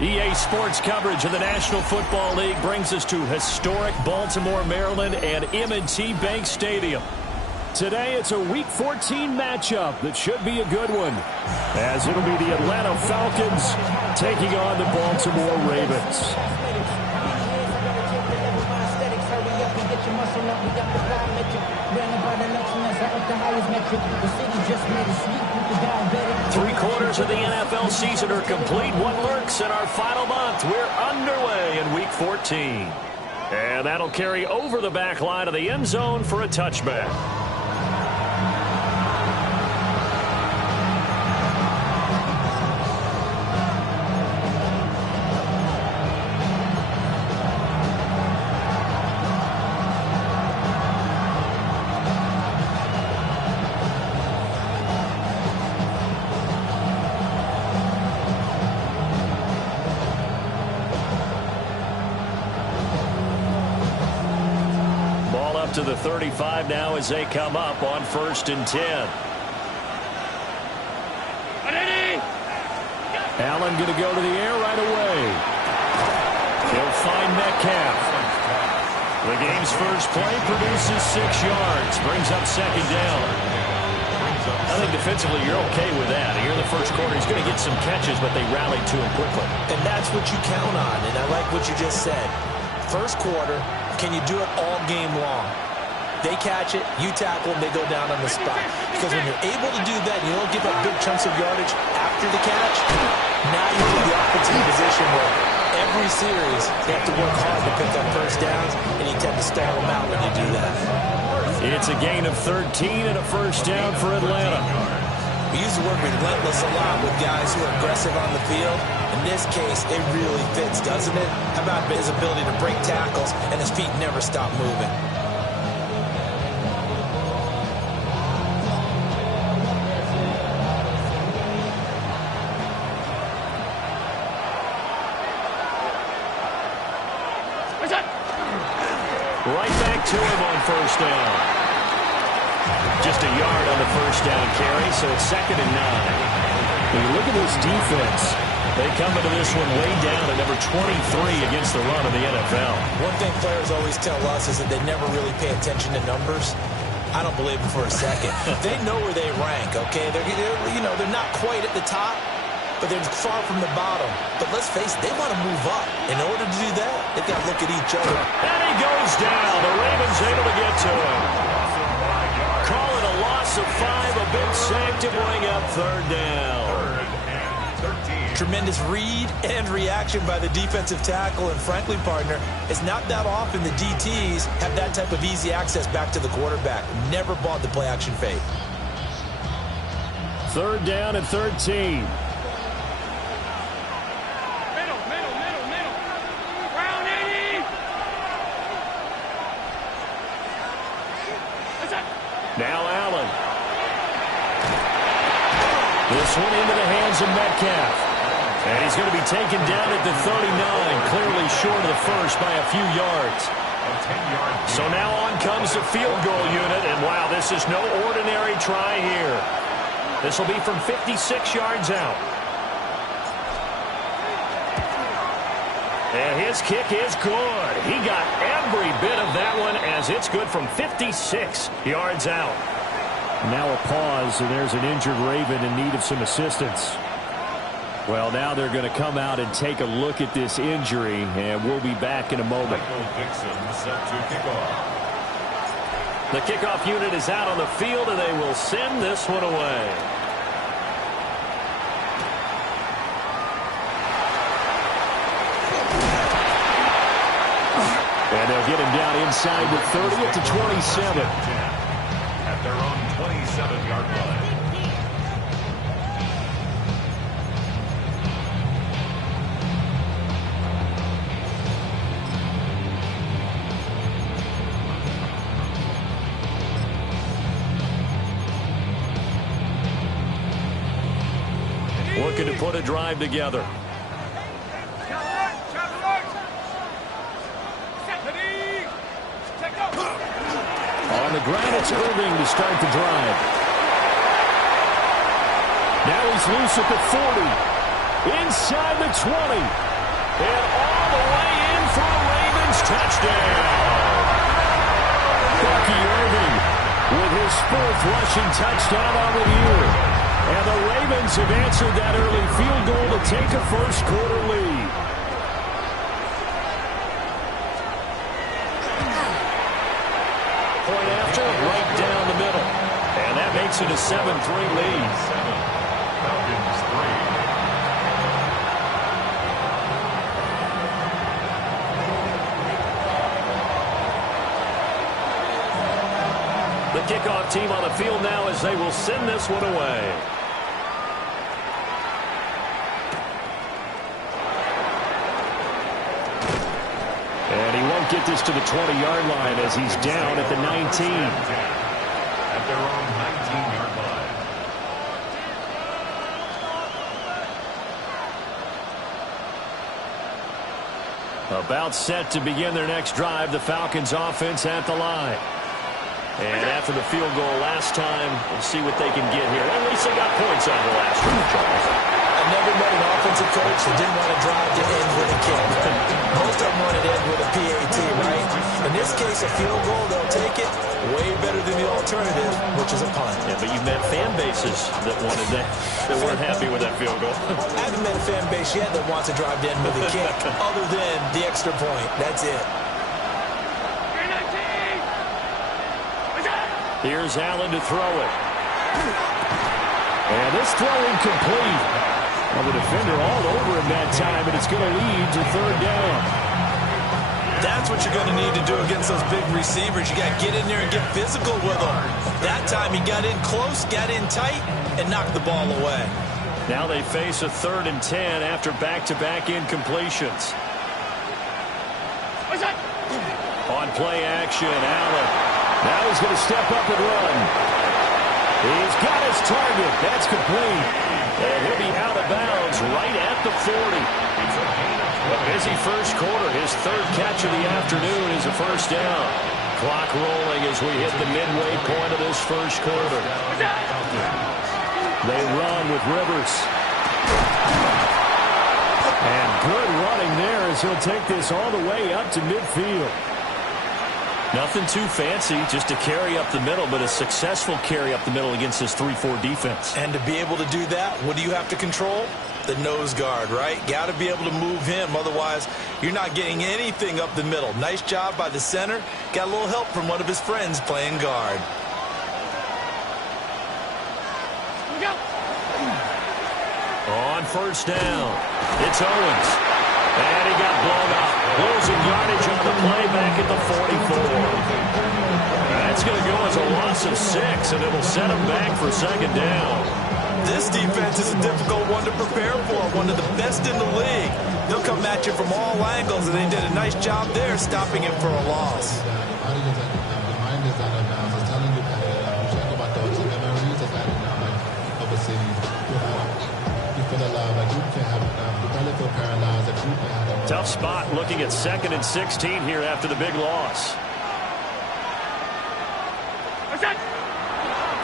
EA Sports coverage of the National Football League brings us to historic Baltimore, Maryland and M&T Bank Stadium. Today, it's a Week 14 matchup that should be a good one, as it'll be the Atlanta Falcons taking on the Baltimore Ravens. Three-quarters of the NFL season are complete. What lurks in our final month? We're underway in Week 14. And that'll carry over the back line of the end zone for a touchback. To the 35 now as they come up on 1st and 10. Allen going to go to the air right away. He'll find Metcalf. The game's first play produces 6 yards. Brings up 2nd down. I think defensively you're okay with that. Here in the first quarter, he's going to get some catches, but they rallied to him quickly. And that's what you count on, and I like what you just said. First quarter, can you do it all game long? They catch it, you tackle them, they go down on the spot. Because when you're able to do that, you don't give up big chunks of yardage after the catch, now you put the offense in a position where every series they have to work hard to pick up first downs, and you tend to stall them out when you do that. It's a gain of 13 and a first down for Atlanta. We use the word relentless a lot with guys who are aggressive on the field. In this case, it really fits, doesn't it? How about his ability to break tackles and his feet never stop moving? Right back to him on first down. Just a yard on the first down carry, so it's 2nd and 9. When you look at this defense, they come into this one way down at number 23 against the run of the NFL. One thing players always tell us is that they never really pay attention to numbers. I don't believe them for a second. They know where they rank, okay? They're not quite at the top, but they're far from the bottom. But let's face it, they want to move up. In order to do that, they've got to look at each other. And he goes down. The Ravens able to get to him. Call it a loss of 5, a big sack to bring up 3rd down. Tremendous read and reaction by the defensive tackle, and frankly, partner, it's not that often the DTs have that type of easy access back to the quarterback. Never bought the play action fake. 3rd down and 13. Now Allen. This one into the hands of Metcalf. And he's going to be taken down at the 39, clearly short of the first by a few yards. So now on comes the field goal unit, and wow, this is no ordinary try here. This will be from 56 yards out. And his kick is good. He got every bit of that one as it's good from 56 yards out. Now a pause, and there's an injured Raven in need of some assistance. Well, now they're going to come out and take a look at this injury, and we'll be back in a moment. The kickoff unit is out on the field, and they will send this one away. And they'll get him down inside the 30 to 27. At their own 27-yard line. Looking to put a drive together. On the ground, it's Irving to start the drive. Now he's loose at the 40. inside the 20. And all the way in for a Ravens touchdown. Bucky Irving with his 4th rushing touchdown on the year. And the Ravens have answered that early field goal to take a first-quarter lead. Point after, right down the middle. And that makes it a 7-3 lead. Falcons 3. The kickoff team on the field now as they will send this one away. And he won't get this to the 20-yard line as he's down at the 19. At their own 19-yard line. About set to begin their next drive, the Falcons offense at the line. And after the field goal last time, we'll see what they can get here. At least they got points out of the last one, Charles. I never met an offensive coach that didn't want to drive to end with a kick. Most of them want to end with a PAT, right? In this case, a field goal, they'll take it. Way better than the alternative, which is a punt. Yeah, but you've met fan bases that wanted that weren't happy with that field goal. I haven't met a fan base yet that wants to drive to end with a kick, other than the extra point. That's it. Here's Allen to throw it. And this throw incomplete. Well, the defender all over him that time, and it's going to lead to 3rd down. That's what you're going to need to do against those big receivers. You got to get in there and get physical with them. That time he got in close, got in tight, and knocked the ball away. Now they face a 3rd and 10 after back-to-back incompletions. On play action, Allen. Now he's going to step up and run. He's got his target. That's complete. And he'll be out of bounds right at the 40. A busy first quarter. His 3rd catch of the afternoon is a first down. Clock rolling as we hit the midway point of this first quarter. They run with Rivers. And good running there as he'll take this all the way up to midfield. Nothing too fancy, just to carry up the middle, but a successful carry up the middle against this 3-4 defense. And to be able to do that, what do you have to control? The nose guard, right? Got to be able to move him, otherwise you're not getting anything up the middle. Nice job by the center. Got a little help from one of his friends playing guard. On first down, it's Owens. And he got blown up. Losing yardage on the play back at the 44. That's going to go as a loss of 6, and it'll set him back for 2nd down. This defense is a difficult one to prepare for, one of the best in the league. They'll come at you from all angles, and they did a nice job there stopping him for a loss. Tough spot looking at 2nd and 16 here after the big loss.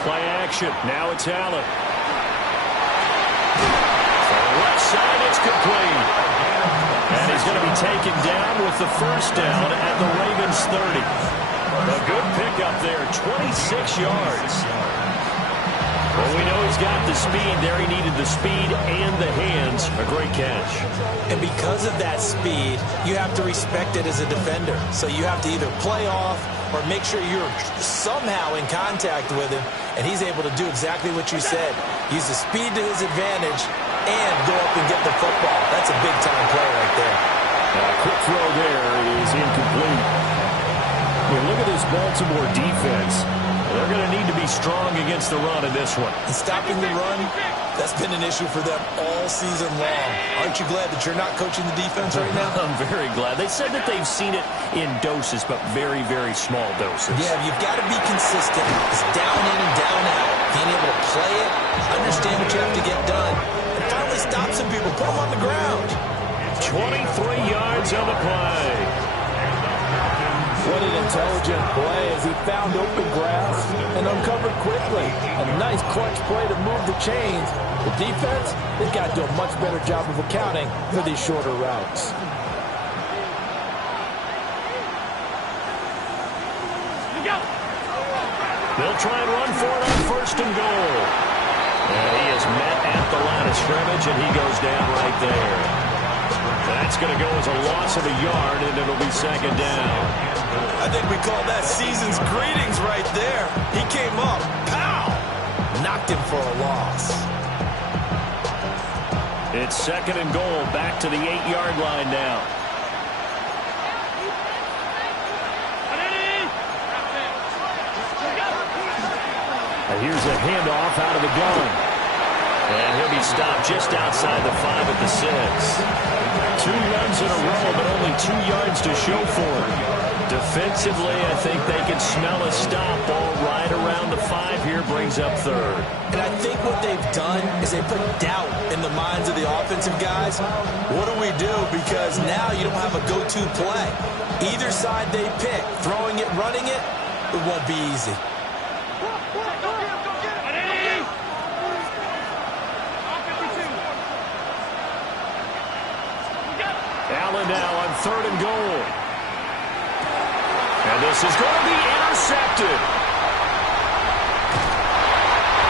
Play action. Now it's Allen. For the left side, it's complete. And he's going to be taken down with the first down at the Ravens 30. A good pickup there, 26 yards. Well, we know he's got the speed there. He needed the speed and the hands. A great catch. And because of that speed, you have to respect it as a defender. So you have to either play off or make sure you're somehow in contact with him, and he's able to do exactly what you said. Use the speed to his advantage and go up and get the football. That's a big-time play right there. A quick throw there is incomplete. Well, look at this Baltimore defense. They're going to need to be strong against the run in this one. And stopping the run, that's been an issue for them all season long. Aren't you glad that you're not coaching the defense right now? I'm very glad. They said that they've seen it in doses, but very, very small doses. Yeah, you've got to be consistent. It's down in and down out. Being able to play it, understand what you have to get done, and finally stop some people, put them on the ground. 23 yards on the play. What an intelligent play as he found open grass and uncovered quickly. A nice clutch play to move the chains. The defense, they've got to do a much better job of accounting for these shorter routes. They'll try and run for it on first and goal. And he is met at the line of scrimmage, and he goes down right there. That's going to go as a loss of a yard, and it'll be second down. I think we call that season's greetings right there. He came up, pow! Knocked him for a loss. It's second and goal, back to the 8-yard line now. Here's a handoff out of the gun. And he'll be stopped just outside the 5 at the 6. 2 runs in a row, but only 2 yards to show for it. Defensively, I think they can smell a stop. Ball right around the 5 here, brings up third. And I think what they've done is they put doubt in the minds of the offensive guys. What do we do? Because now you don't have a go-to play. Either side they pick, throwing it, running it, it won't be easy. Allen now on third and goal. And this is going to be intercepted.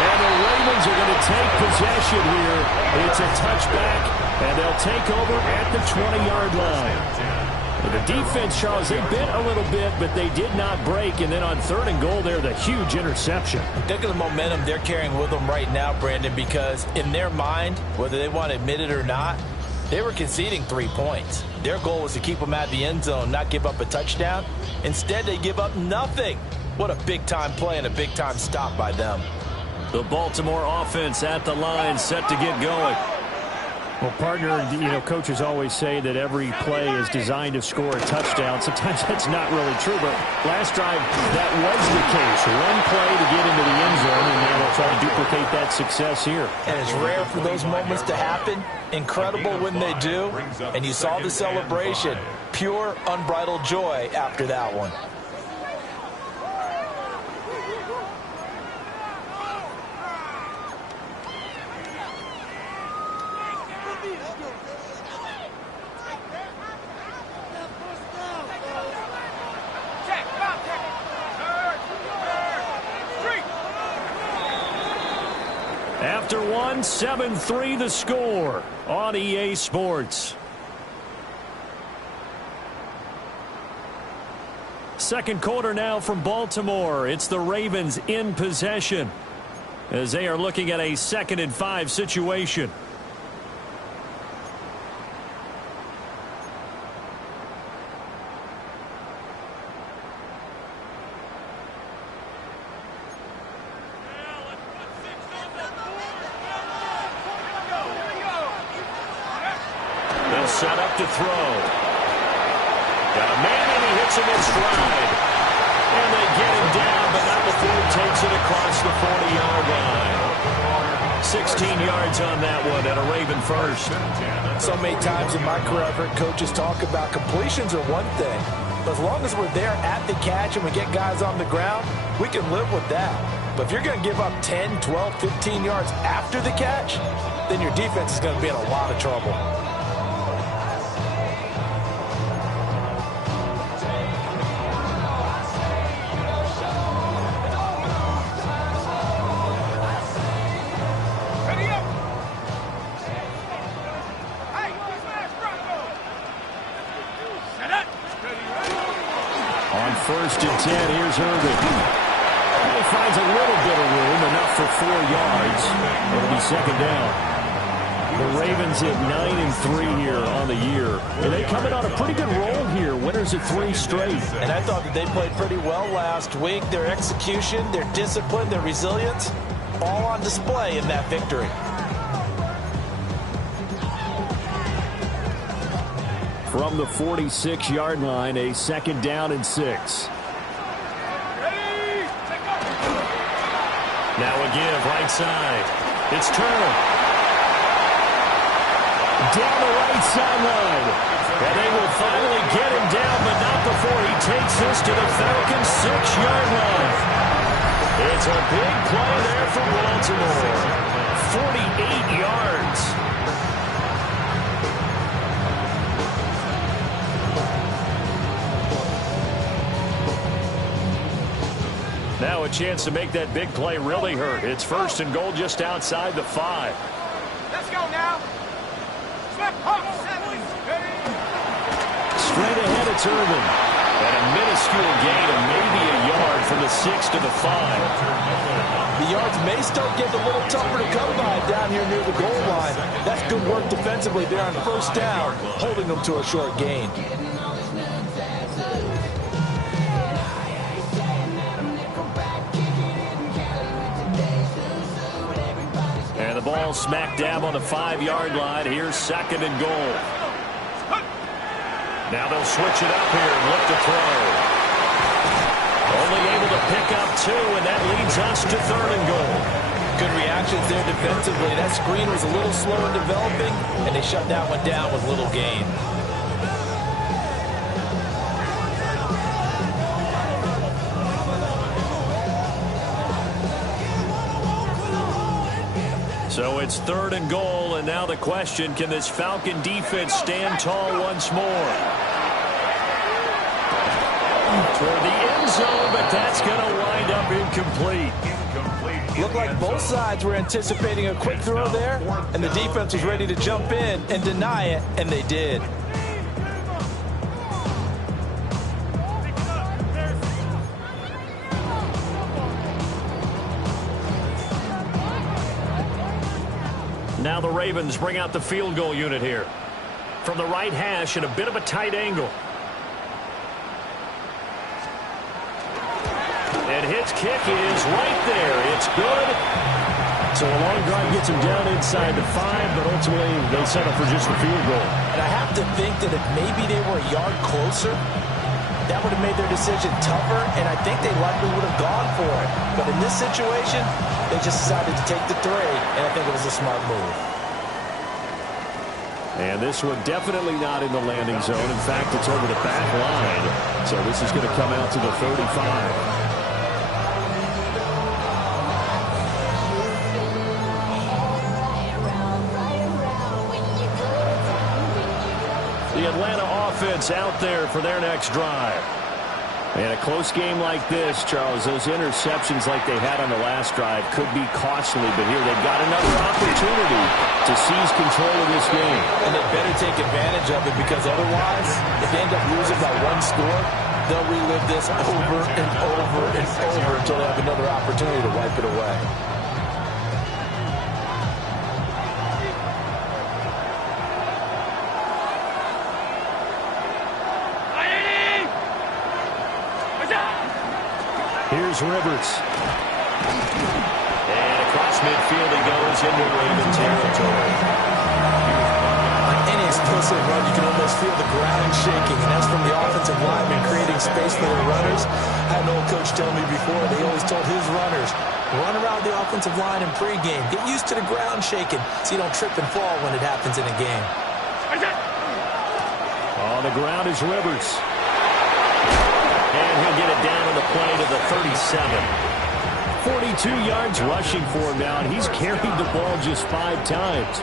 And the Ravens are going to take possession here. It's a touchback, and they'll take over at the 20-yard line. The defense, Charles, they bit a little bit, but they did not break. And then on third and goal there, the huge interception. Look at the momentum they're carrying with them right now, Brandon, because in their mind, whether they want to admit it or not, they were conceding 3 points. Their goal was to keep them at the end zone, not give up a touchdown. Instead, they give up nothing. What a big-time play and a big-time stop by them. The Baltimore offense at the line, set to get going. Well, partner, coaches always say that every play is designed to score a touchdown. Sometimes that's not really true, but last drive, that was the case. One play to get into the end zone, and now they'll try to duplicate that success here. And it's rare for those moments to happen. Incredible when they do. And you saw the celebration. Pure, unbridled joy after that one. After one, 7-3 the score on EA Sports. Second quarter now from Baltimore. It's the Ravens in possession as they are looking at a 2nd and 5 situation. Set up to throw. Got a man and he hits him in stride. And they get him down, but not before he takes it across the 40-yard line. 16 yards on that one and a Raven first. So many times in my career I've heard coaches talk about completions are one thing. But as long as we're there at the catch and we get guys on the ground, we can live with that. But if you're going to give up 10, 12, 15 yards after the catch, then your defense is going to be in a lot of trouble. First and 10, here's Irvin. He finds a little bit of room, enough for 4 yards. It'll be second down. The Ravens at 9-3 here on the year. And they come in on a pretty good roll here. Winners at 3 straight. And I thought that they played pretty well last week. Their execution, their discipline, their resilience, all on display in that victory. From the 46-yard line, a 2nd down and 6. Now a give right side. It's Turner. down the right sideline. And they will finally get him down, but not before he takes this to the Falcons' 6-yard line. It's a big play there for Baltimore. 48 yards. Now a chance to make that big play really hurt. It's 1st and goal just outside the 5. Let's go now. Straight ahead, it's Irvin. And a minuscule gain of maybe a yard from the 6 to the 5. The yards may start getting a little tougher to come by down here near the goal line. That's good work defensively there on 1st down, holding them to a short gain. And the ball smack dab on the 5-yard line. Here's 2nd and goal. Now they'll switch it up here and look to throw. Only able to pick up 2, and that leads us to 3rd and goal. Good reactions there defensively. That screen was a little slow in developing, and they shut that one down with little gain. So it's 3rd and goal, and now the question, can this Falcon defense stand tall once more? Toward the end zone, but that's going to wind up incomplete. Looked like both sides were anticipating a quick throw there, and the defense was ready to jump in and deny it, and they did. Now the Ravens bring out the field goal unit here. From the right hash at a bit of a tight angle. And his kick is right there. It's good. So a long drive gets him down inside the 5, but ultimately they settle for just the field goal. And I have to think that if maybe they were a yard closer, that would have made their decision tougher, and I think they likely would have gone for it. But in this situation, they just decided to take the 3, and I think it was a smart move. And this one definitely not in the landing zone. In fact, it's over the back line. So this is going to come out to the 35. The Atlanta offense out there for their next drive. And a close game like this, Charles, those interceptions like they had on the last drive could be costly, but here they've got another opportunity to seize control of this game. And they better take advantage of it, because otherwise, if they end up losing by 1 score, they'll relive this over and over and over until they have another opportunity to wipe it away. Here's Rivers. And across midfield he goes into Raven territory. Any explosive run, you can almost feel the ground shaking, and that's from the offensive linemen creating space for their runners. I had an old coach tell me before, they always told his runners, run around the offensive line in pregame. Get used to the ground shaking so you don't trip and fall when it happens in a game. On the ground is Rivers. And he'll get it down on the play to the 37. 42 yards rushing for him now, and he's carried the ball just 5 times.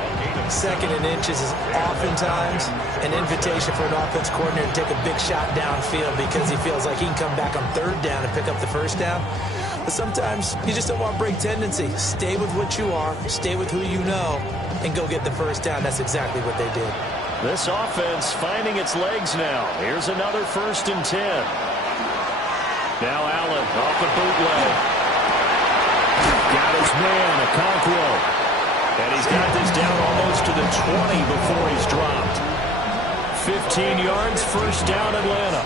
2nd and inches is oftentimes an invitation for an offense coordinator to take a big shot downfield because he feels like he can come back on 3rd down and pick up the 1st down. But sometimes you just don't want break tendency. Stay with what you are, stay with who you know, and go get the 1st down. That's exactly what they did. This offense finding its legs now. Here's another 1st and 10. Now Allen off the bootleg. Got his man, Okonkwo. And he's got this down almost to the 20 before he's dropped. 15 yards, 1st down, Atlanta.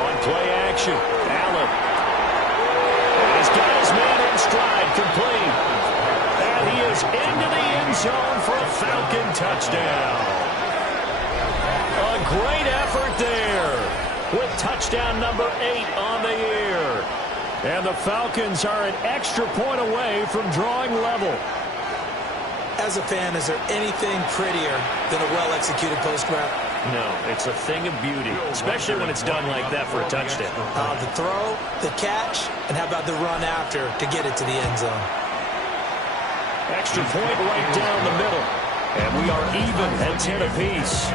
On play action, Allen. He's got his man in stride, complete. And he is into the end zone for a Falcon touchdown. A great effort there with touchdown number 8 on the year. And the Falcons are an extra point away from drawing level. As a fan, is there anything prettier than a well-executed post route? No, it's a thing of beauty, especially when it's done like that for a touchdown. The throw, the catch, and how about the run after to get it to the end zone? Extra point right down the middle. And we are even at 10 apiece.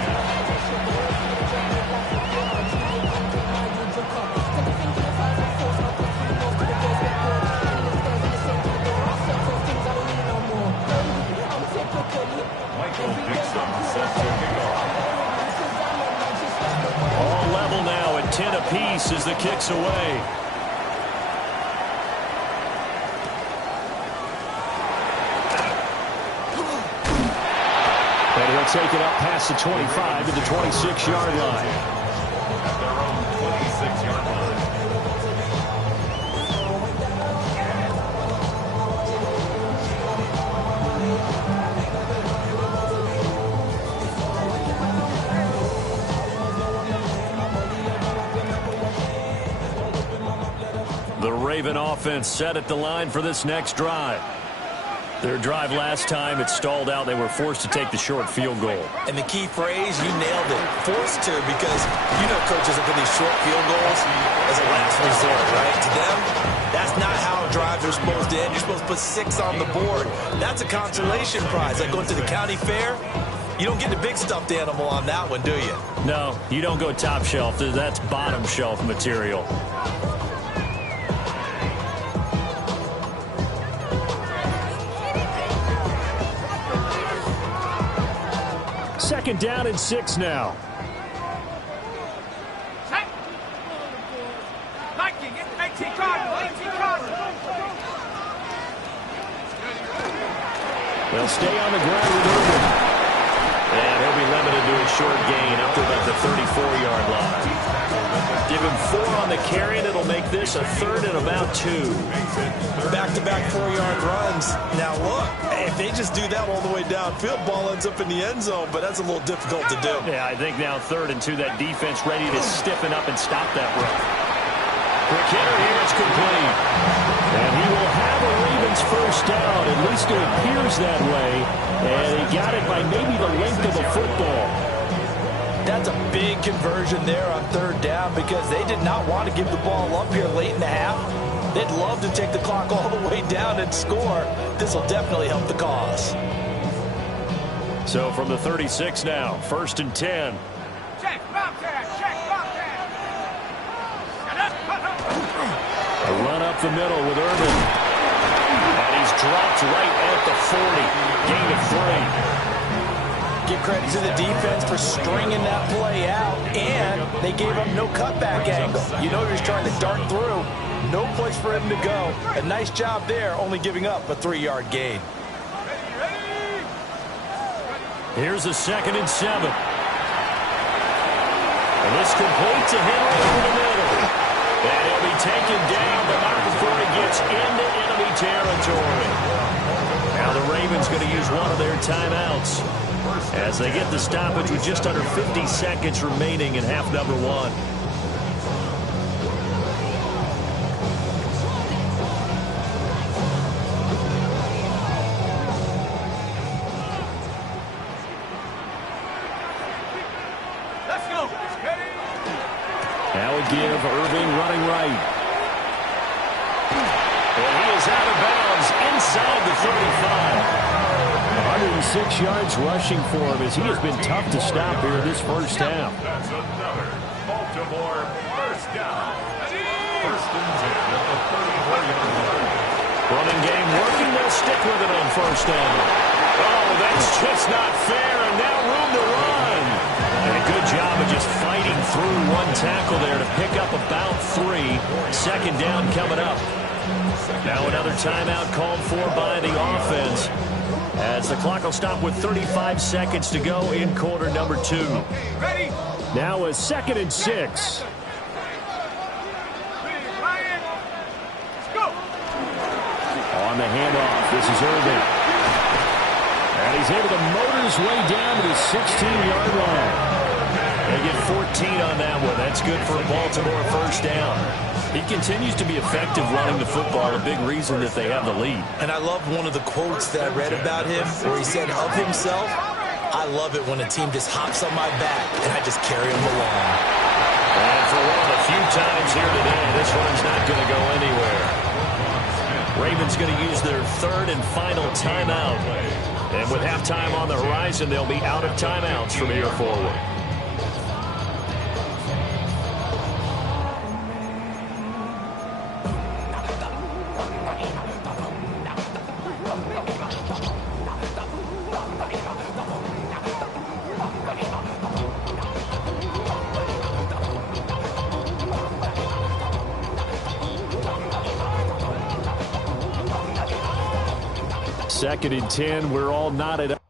All level now at 10 apiece as the kick's away. And he'll take it up past the 25 to the 26-yard line. At their own 26-yard line. The Raven offense set at the line for this next drive. Their drive last time, it stalled out. They were forced to take the short field goal. And the key phrase, you nailed it. Forced to, because you know coaches look at these short field goals as a last resort, right? To them, that's not how drives are supposed to end. You're supposed to put 6 on the board. That's a consolation prize. Like going to the county fair, you don't get the big stuffed animal on that one, do you? No, you don't go top shelf. That's bottom shelf material. Second down and 6 now. They'll stay on the ground with Urban. And he'll be limited to a short gain up to about the 34-yard line. Give him 4 on the carry, and it'll make this a 3rd and about 2. Back-to-back 4-yard runs. Now, look, if they just do that all the way downfield, ball ends up in the end zone, but that's a little difficult to do. Yeah, I think now 3rd and 2, that defense ready to stiffen up and stop that run. Quick hitter here, it's complete. And he will have a Ravens first down. At least it appears that way. And he got it by maybe the length of a football. That's a big conversion there on 3rd down because they did not want to give the ball up here late in the half. They'd love to take the clock all the way down and score. This will definitely help the cause. So from the 36 now, 1st and 10. Check, Bobcat, check, Bobcat. A run up the middle with Urban. And he's dropped right at the 40. Gain of 3. Give credit to the defense for stringing that play out, and they gave up no cutback angle. You know he was trying to dart through. No place for him to go. A nice job there, only giving up a 3-yard gain. Here's a 2nd and 7. And this completes a Henry over the middle. And he'll be taken down, but not before he gets into enemy territory. Now the Ravens going to use one of their timeouts as they get the stoppage with just under 50 seconds remaining in half number 1. Let's go. Now a give, Irving running right. And he is out of bounds inside the 35. 106 yards rushing for him as he has been tough to stop here in this first half. That's another Baltimore first down. 1st and 10 at the 34-yard line. Running game working. They'll stick with it on 1st down. Oh, that's just not fair, and now room to run. And a good job of just fighting through one tackle there to pick up about 3. 2nd down coming up. Now another timeout called for by the offense, as the clock will stop with 35 seconds to go in quarter number 2. Ready? Now a 2nd and 6. Ryan. Let's go. On the handoff, this is Irving. And he's able to motor his way down to the 16-yard line. They get 14 on that one. That's good for a Baltimore first down. He continues to be effective running the football, a big reason that they have the lead. And I love one of the quotes that I read about him where he said of himself, I love it when a team just hops on my back and I just carry them along. And for one of the few times here today, this run's not going to go anywhere. Ravens going to use their third and final timeout. And with halftime on the horizon, they'll be out of timeouts from here forward. Second and 10, we're all knotted up.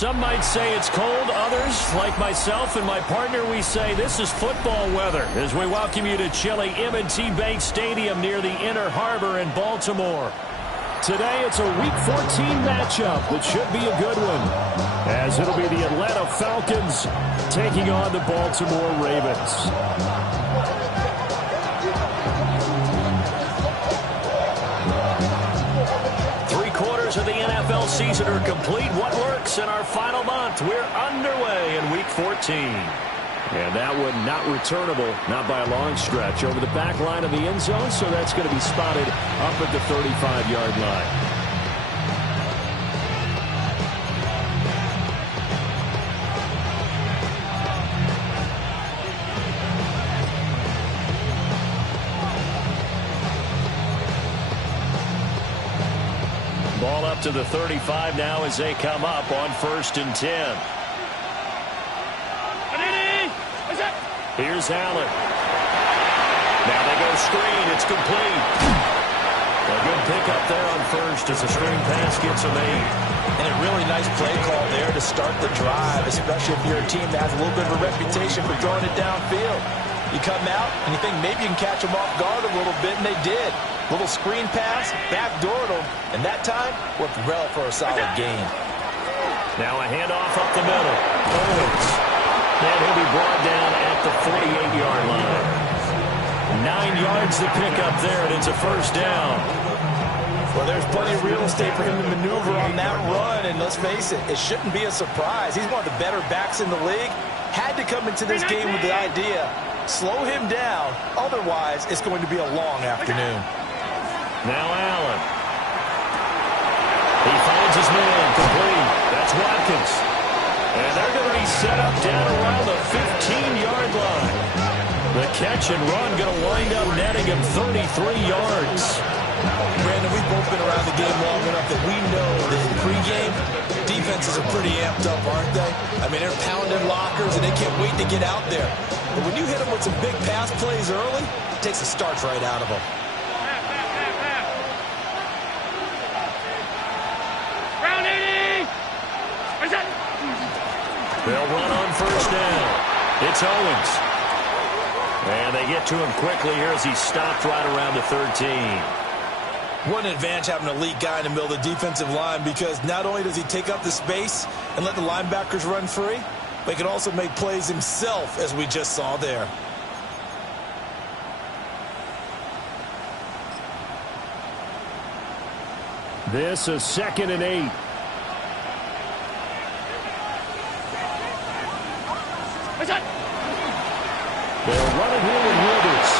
Some might say it's cold. Others, like myself and my partner, we say this is football weather as we welcome you to chilly M&T Bank Stadium near the Inner Harbor in Baltimore. Today, it's a Week 14 matchup that should be a good one, as it'll be the Atlanta Falcons taking on the Baltimore Ravens. Of the NFL season are complete. What works in our final month? We're underway in Week 14. And that one not returnable, not by a long stretch, over the back line of the end zone, so that's going to be spotted up at the 35-yard line. Ball up to the 35 now as they come up on 1st and 10. Here's Allen. Now they go screen. It's complete. A good pickup there on first as the screen pass gets a made. And a really nice play call there to start the drive, especially if you're a team that has a little bit of a reputation for throwing it downfield. You come out and you think maybe you can catch them off guard a little bit, and they did. Little screen pass, backdoored them, and that time worked well for a solid gain. Now a handoff up the middle. Owens. And he'll be brought down at the 48-yard line. 9 yards to pick up there, and it's a first down. Well, there's plenty of real estate for him to maneuver on that run, and let's face it, it shouldn't be a surprise. He's one of the better backs in the league. Had to come into this game with the idea, slow him down, otherwise it's going to be a long afternoon. Now Allen. He finds his man complete. That's Watkins. And they're going to be set up down around the 15-yard line. The catch and run going to wind up netting him 33 yards. Brandon, we've both been around the game long enough that we know that in pregame, defenses are pretty amped up, aren't they? I mean, they're pounding lockers, and they can't wait to get out there. But when you hit them with some big pass plays early, it takes the starch right out of them. They'll run on first down. It's Owens. And they get to him quickly here as he stopped right around the 13. What an advantage having an elite guy in the middle of the defensive line, because not only does he take up the space and let the linebackers run free, but he can also make plays himself, as we just saw there. This is 2nd and 8. They'll run it here with Withers.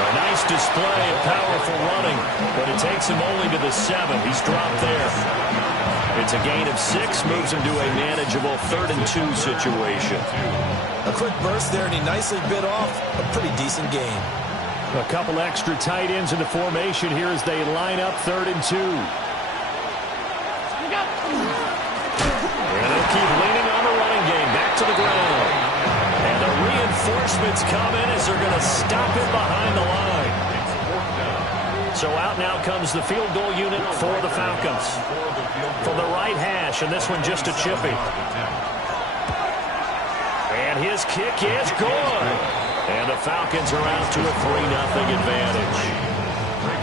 A nice display of powerful running, but it takes him only to the 7. He's dropped there. It's a gain of 6, moves him to a manageable 3rd and 2 situation. A quick burst there, and he nicely bit off a pretty decent gain. A couple extra tight ends in the formation here as they line up 3rd and 2. And they'll keep leaning on the running game. Back to the ground. And the reinforcements come in as they're going to stop him behind the line. So out now comes the field goal unit for the Falcons. From the right hash, and this one just a chippy. And his kick is good. And the Falcons are out to a 3-0 advantage.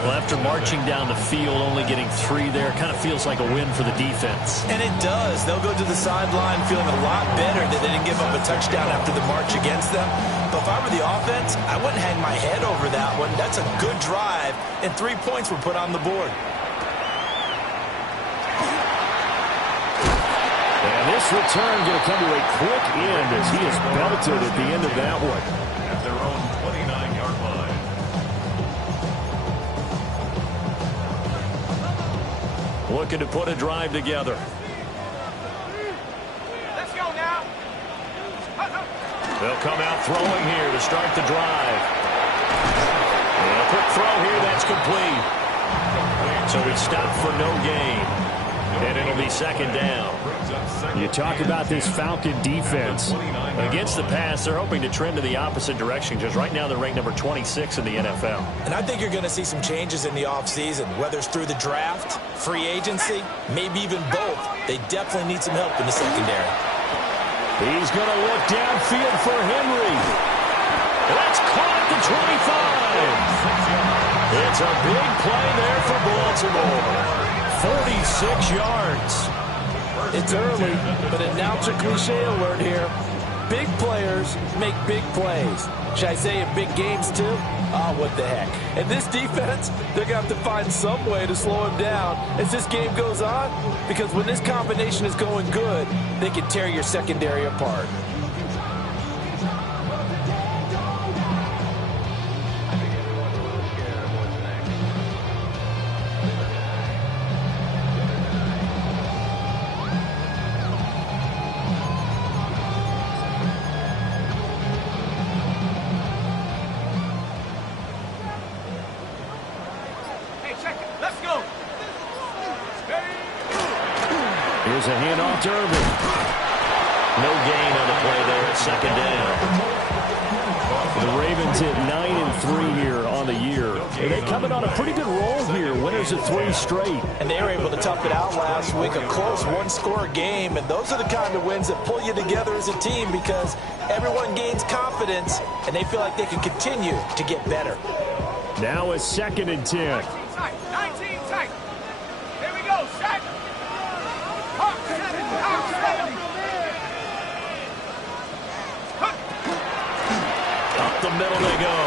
Well, after marching down the field, only getting 3 there, kind of feels like a win for the defense. And it does. They'll go to the sideline feeling a lot better that they didn't give up a touchdown after the march against them. But if I were the offense, I wouldn't hang my head over that one. That's a good drive, and 3 points were put on the board. And this return going to come to a quick end as he is belted at the end of that one. At their own 29-yard line. Looking to put a drive together. Let's go now. They'll come out throwing here to start the drive. And a quick throw here, that's complete. So he stopped for no gain. And it'll be second down. You talk about this Falcon defense. Against the pass, they're hoping to trend to the opposite direction because right now they're ranked number 26 in the NFL. And I think you're going to see some changes in the offseason, whether it's through the draft, free agency, maybe even both. They definitely need some help in the secondary. He's going to look downfield for Henry. That's caught at the 25. It's a big play there for Baltimore. 46 yards. It's early, but announcer cliche alert here. Big players make big plays. Should I say in big games too? Oh, what the heck. And this defense, they're going to have to find some way to slow him down as this game goes on, because when this combination is going good, they can tear your secondary apart. Here's a handoff to Irvin. No gain on the play there at second down. The Ravens hit 9-3 here on the year. And they coming on a pretty good roll here. Winners of 3 straight. And they were able to tough it out last week. A close one-score game. And those are the kind of wins that pull you together as a team, because everyone gains confidence and they feel like they can continue to get better. Now a 2nd and 10. 19 tight. Here we go. Set. Hawk 7. Up the middle they go.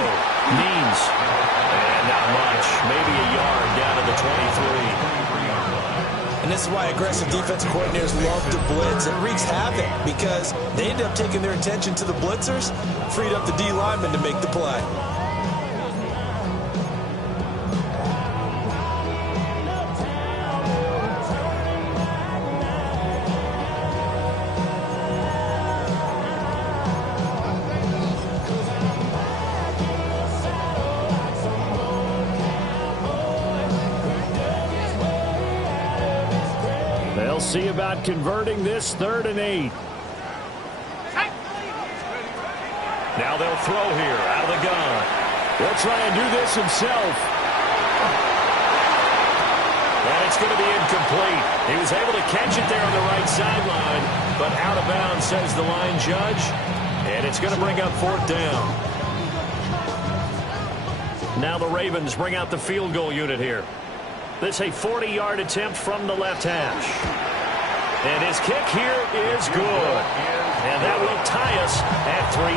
Means. And not much. Maybe a yard down to the 23. And this is why aggressive defensive coordinators love to blitz. It wreaks havoc because they end up taking their attention to the blitzers, freed up the D lineman to make the play. They'll see about converting this 3rd and 8. Now they'll throw here out of the gun. He'll try and do this himself. And it's going to be incomplete. He was able to catch it there on the right sideline, but out of bounds, says the line judge. And it's going to bring up 4th down. Now the Ravens bring out the field goal unit here. This a 40-yard attempt from the left hash. And his kick here is good. And that will tie us at 3-3.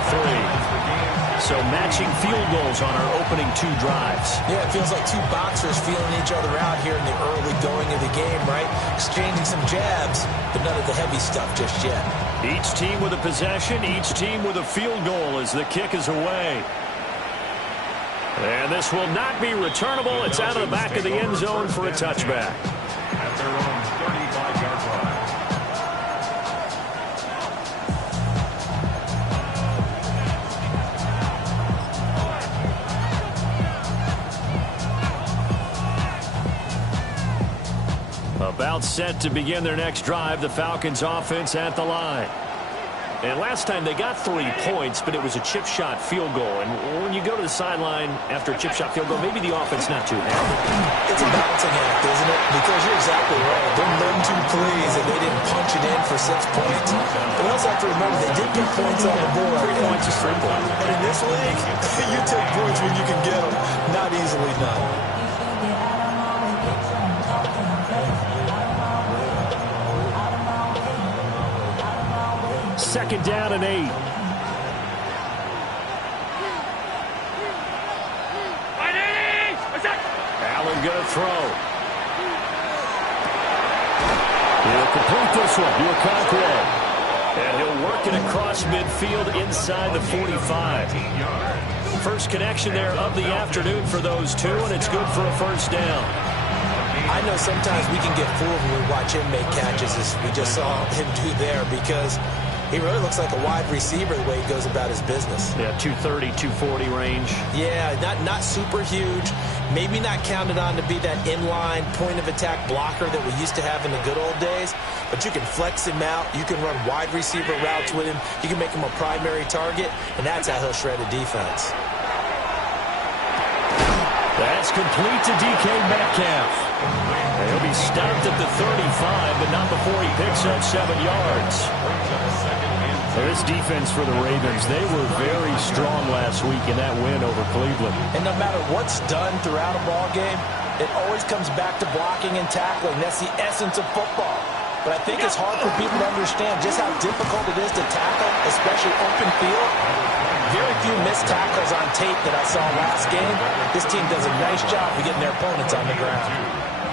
So matching field goals on our opening 2 drives. Yeah, it feels like 2 boxers feeling each other out here in the early going of the game, right? Exchanging some jabs, but none of the heavy stuff just yet. Each team with a possession, each team with a field goal as the kick is away. And this will not be returnable. It's out of the back of the end zone for a touchback. At their own 35-yard line. About set to begin their next drive, the Falcons offense at the line. And last time they got 3 points, but it was a chip shot field goal. And when you go to the sideline after a chip shot field goal, maybe the offense not too happy. It's a balancing act, isn't it? Because you're exactly right. They're none too pleased that they didn't punch it in for 6 points. But we also have to remember they did get points on the board. 3 points is 3 points. And in this league, you take points when you can get them. Not easily done. Second down and 8. Allen going to throw. He'll complete this one. Okonkwo. And he'll work it across midfield inside the 45. First connection there of the afternoon for those 2, and it's good for a first down. I know sometimes we can get fooled when we watch him make catches, as we just saw him do there, because He really looks like a wide receiver the way he goes about his business. Yeah, 230, 240 range. Yeah, not super huge. Maybe not counted on to be that inline point-of-attack blocker that we used to have in the good old days. But you can flex him out. You can run wide receiver routes with him. You can make him a primary target, and that's how he'll shred a defense. That's complete to DK Metcalf. He'll be stopped at the 35, but not before he picks up 7 yards. This defense for the Ravens, they were very strong last week in that win over Cleveland. And no matter what's done throughout a ball game, it always comes back to blocking and tackling. That's the essence of football. But I think it's hard for people to understand just how difficult it is to tackle, especially open field. Very few missed tackles on tape that I saw last game. This team does a nice job of getting their opponents on the ground.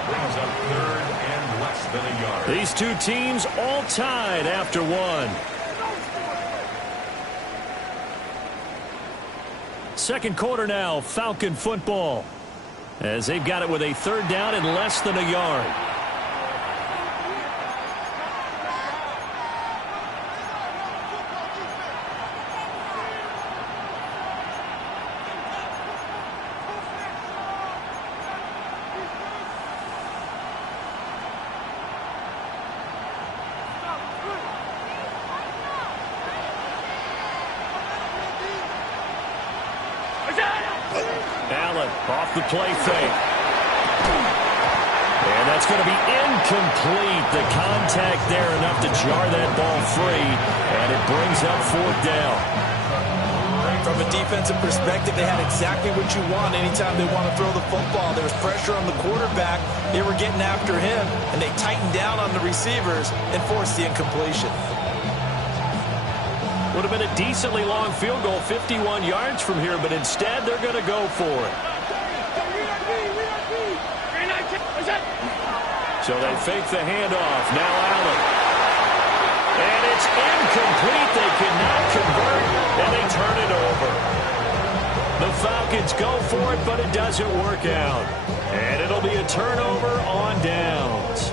Brings up 3rd and less than a yard. These two teams all tied after one. Second quarter now, Falcon football, as they've got it with a 3rd down and less than a yard. Allen off the play fake. And that's going to be incomplete. The contact there enough to jar that ball free. And it brings up 4th down. From a defensive perspective, they had exactly what you want anytime they want to throw the football. There was pressure on the quarterback. They were getting after him, and they tightened down on the receivers and forced the incompletion. Would have been a decently long field goal, 51 yards from here, but instead they're going to go for it. So they fake the handoff. Now Allen. And it's incomplete. They cannot convert, and they turn it over. The Falcons go for it, but it doesn't work out. And it'll be a turnover on downs.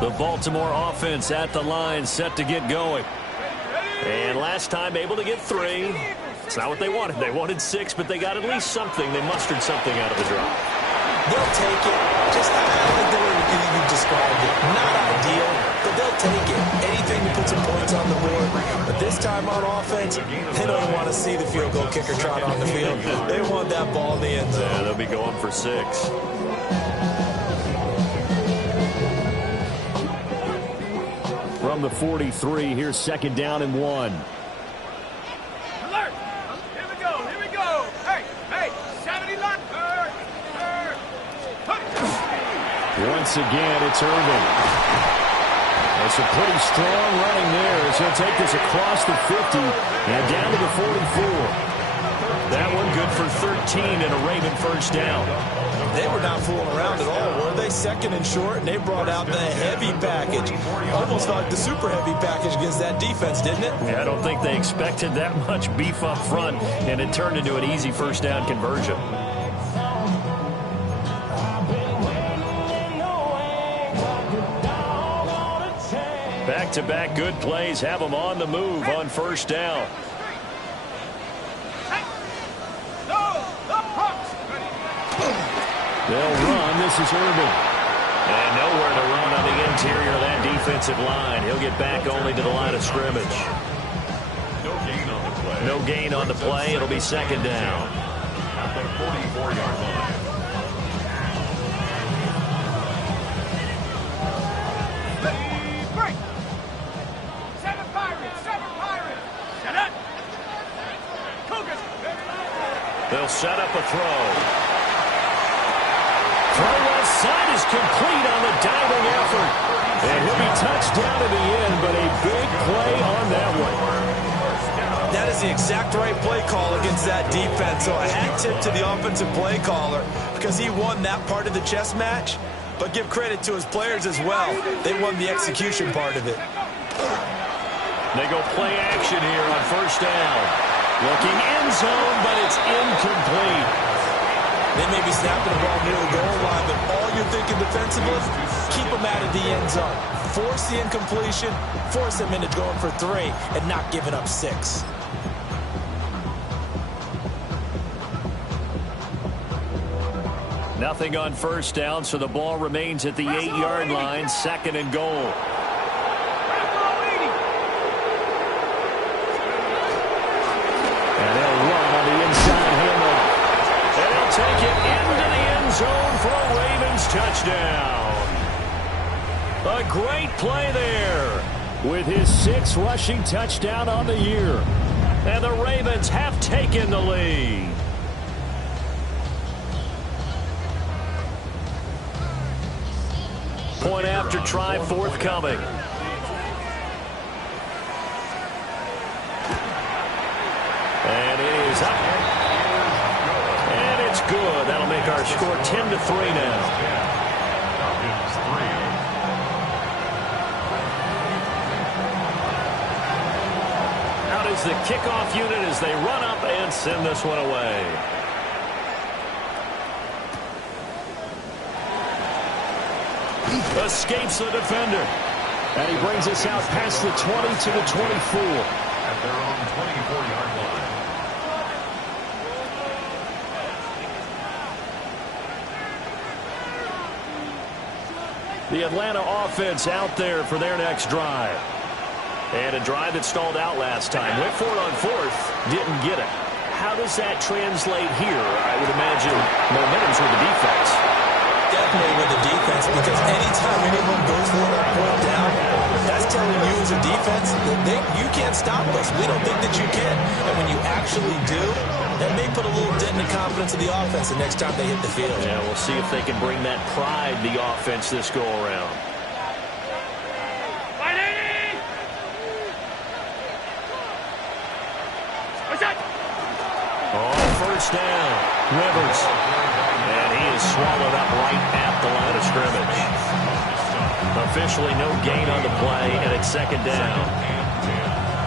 The Baltimore offense at the line, set to get going. And last time able to get 3. It's not what they wanted. They wanted 6, but they got at least something. They mustered something out of the drive. They'll take it. Just like the way you described it. Not ideal, but they'll take it. Anything to put some points on the board. But this time on offense, they don't want to see the field goal kicker trot on the field. They want that ball in the end zone. Yeah, they'll be going for 6. From the 43, here's 2nd down and 1. Alert! Here we go, here we go. Hey, 70 line. Once again, it's Irvin. It's a pretty strong running there as he'll take this across the 50 and down to the 44. That one good for 13 and a Raven 1st down. They were not fooling around at all, were they? 2nd and short, and they brought out the heavy package. Almost like the super heavy package against that defense, didn't it? Yeah, I don't think they expected that much beef up front, and it turned into an easy 1st down conversion. Back-to-back good plays have them on the move on 1st down. They'll run. This is Irvin. And nowhere to run on the interior of that defensive line. He'll get back only to the line of scrimmage. No gain on the play. No gain on the play. It'll be 2nd down. At the 44-yard line. Break. 7 Pirates. Set up. Cougars. They'll set up a throw. side is complete on the diving effort. And he'll be touched down in the end, but a big play on that one. That is the exact right play call against that defense. So a hat tip to the offensive play caller because he won that part of the chess match. But give credit to his players as well. They won the execution part of it. They go play action here on first down. Looking end zone, but it's incomplete. They may be snapping the ball near the goal line, but all you're thinking defensively, keep them out of the end zone. Force the incompletion, force them into going for 3, and not giving up 6. Nothing on first down, so the ball remains at the 8-yard line, 2nd and goal. And they'll run on the inside handoff. And they'll take it into the end zone for a Ravens touchdown. A great play there with his 6th rushing touchdown on the year. And the Ravens have taken the lead. Point after try forthcoming. And it is up. And it's good. That'll make our score 10-3 now. Out is the kickoff unit as they run up and send this one away. Escapes the defender. And he brings us out past the 20 to the 24. At their own 24-yard line. The Atlanta offense out there for their next drive. And a drive that stalled out last time. Went for it on 4th. Didn't get it. How does that translate here? I would imagine momentum's with the defense. Definitely with the defense, because anytime anyone goes for it on 4th down, that's telling you as a defense that you can't stop us. We don't think that you can. And when you actually do, that may put a little dent in the confidence of the offense the next time they hit the field. Yeah, we'll see if they can bring that pride to the offense this go-around. First down, Rivers. And he is swallowed up right at the line of scrimmage. Officially no gain on the play, and it's 2nd down.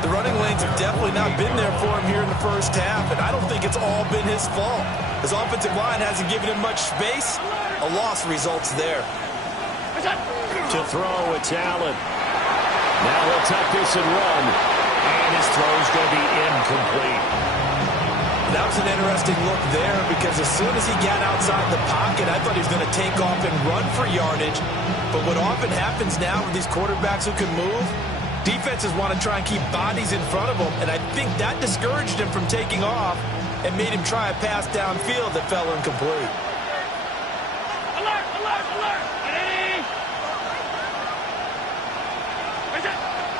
The running lanes have definitely not been there for him here in the first half, and I don't think it's all been his fault. His offensive line hasn't given him much space. A loss results there. To throw, it's Allen. Now he'll tuck this and run. And his throw's going to be incomplete. That was an interesting look there because as soon as he got outside the pocket, I thought he was going to take off and run for yardage. But what often happens now with these quarterbacks who can move, defenses want to try and keep bodies in front of them, and I think that discouraged him from taking off and made him try a pass downfield that fell incomplete. Alert, alert, alert!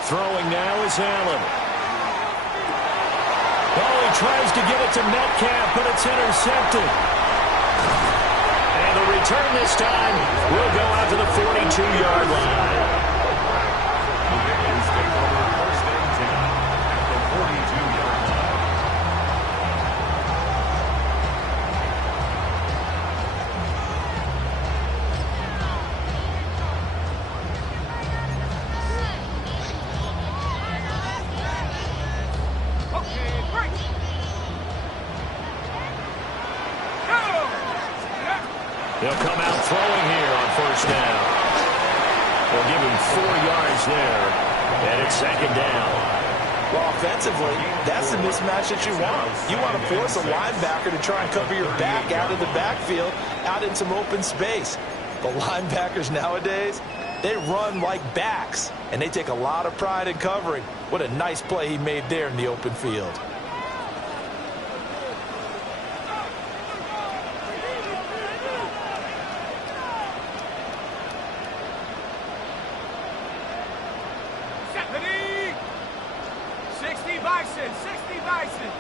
Throwing now is Allen. Oh, he tries to get it to Metcalf, but it's intercepted. And the return this time will go out to the 42-yard line. The Ravens take over 1st and 10 at the 42-yard line. They'll come out throwing here on first down. They'll give him 4 yards there, and it's 2nd down. Well, offensively, that's the mismatch that you want. You want to force a linebacker to try and cover your back out of the backfield, out in some open space. But linebackers nowadays, they run like backs, and they take a lot of pride in covering. What a nice play he made there in the open field. Ready? 60 Bison, 60 Bison.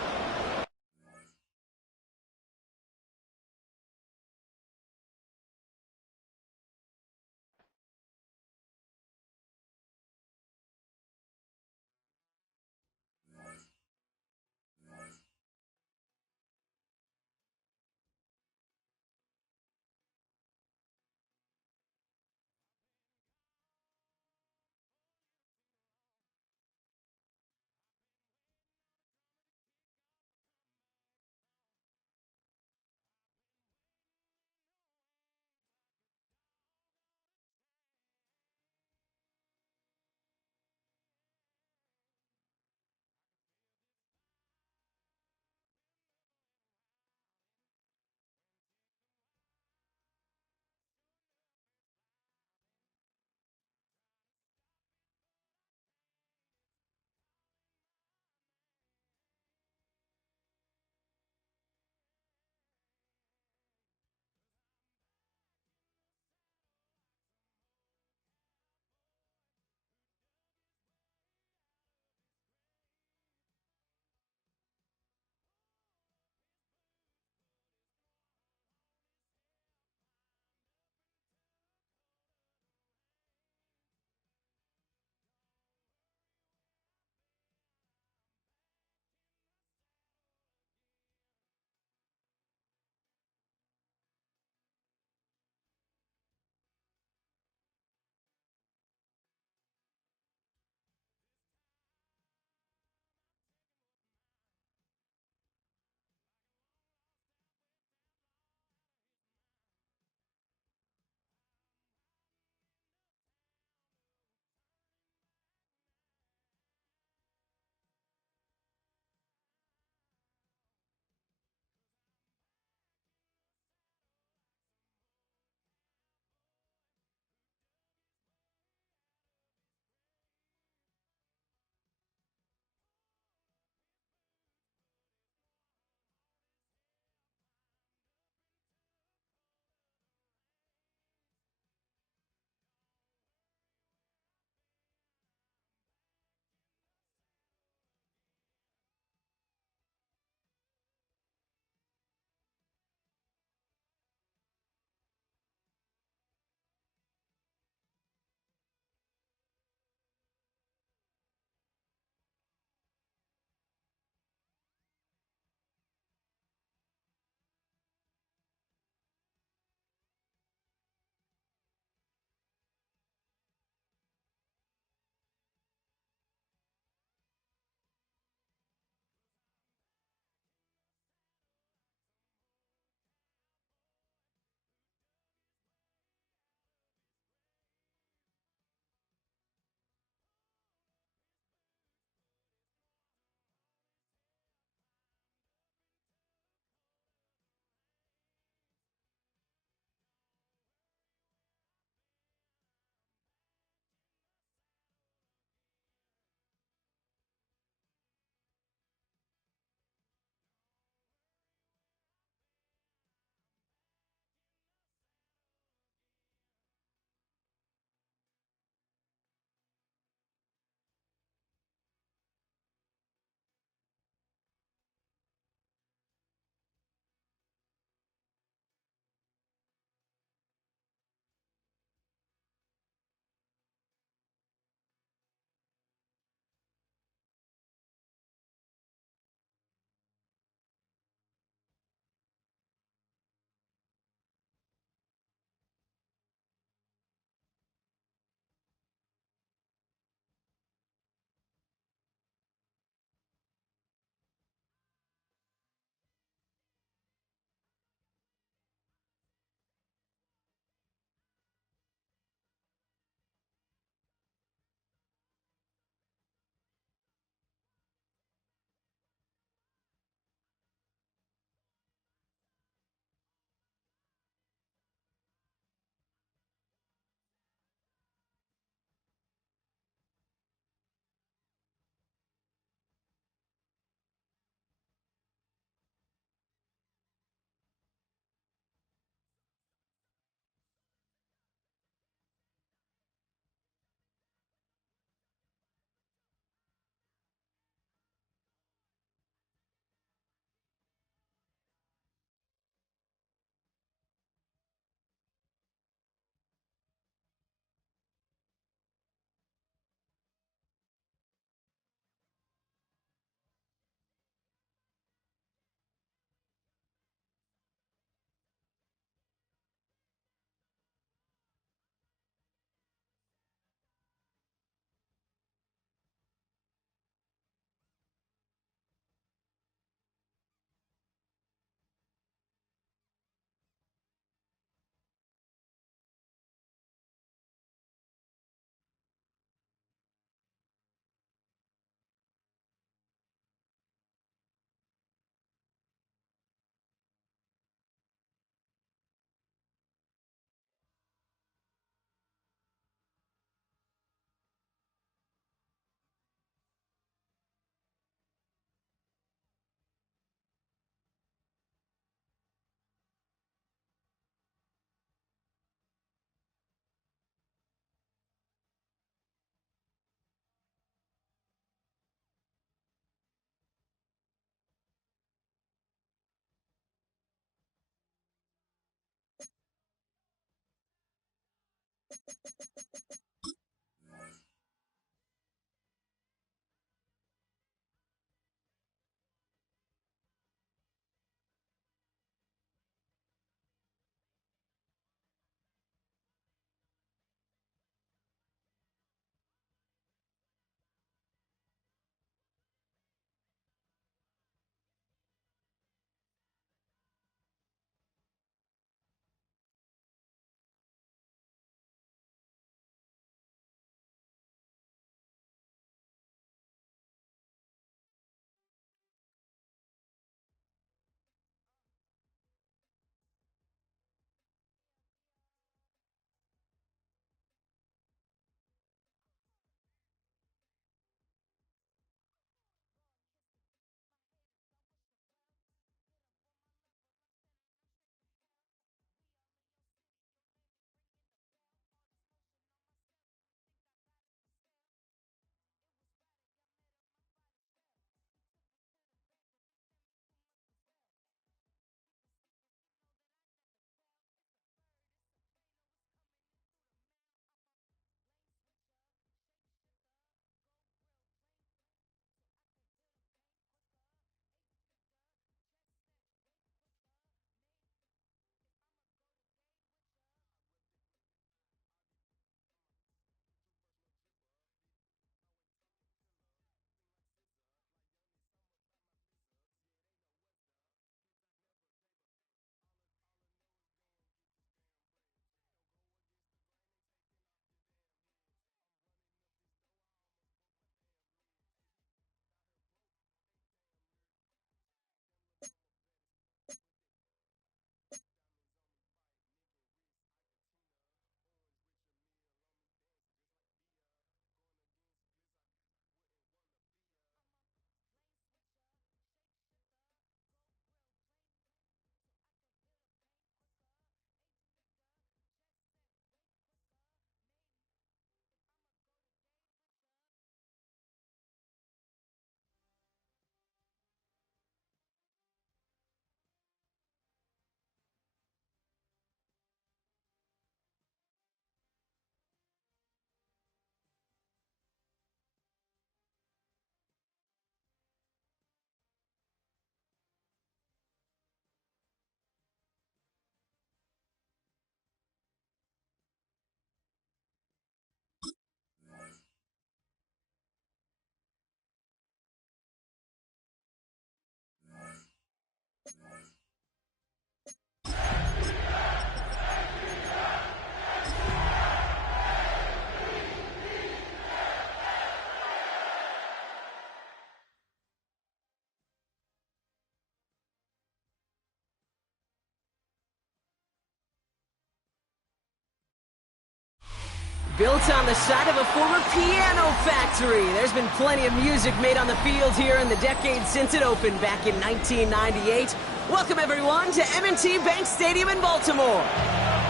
Built on the site of a former piano factory, there's been plenty of music made on the field here in the decade since it opened back in 1998. Welcome, everyone, to M&T Bank Stadium in Baltimore.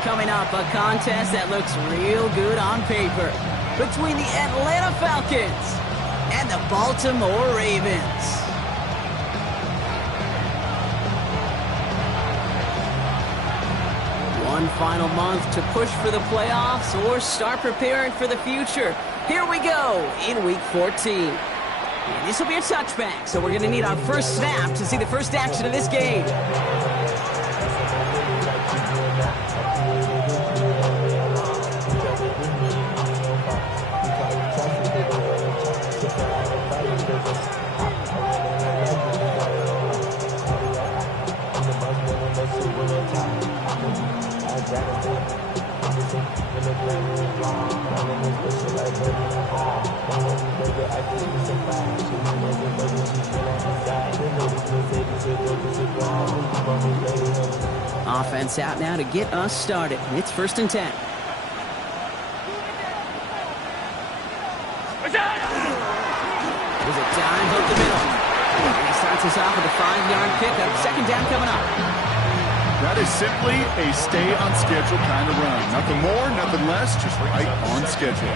Coming up, a contest that looks real good on paper between the Atlanta Falcons and the Baltimore Ravens. One final month to push for the playoffs or start preparing for the future. Here we go in Week 14. And this will be a touchback, so we're going to need our first snap to see the first action of this game. Offense out now to get us started. It's 1st and 10. There's a dime up the middle. And he starts us off with a 5-yard pickup. 2nd down coming up. That is simply a stay-on-schedule kind of run. Nothing more, nothing less, just right on schedule.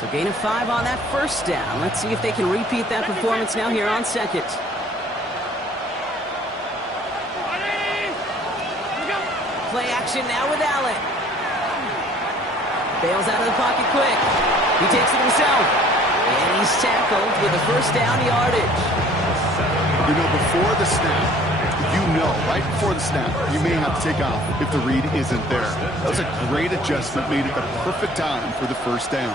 So gain of 5 on that 1st down. Let's see if they can repeat that performance now here on 2nd. action now with Allen. Bails out of the pocket quick. He takes it himself. And he's tackled with a first down yardage. You know, before the snap, right before the snap, you may have to take off if the read isn't there. That was a great adjustment made at the perfect time for the first down.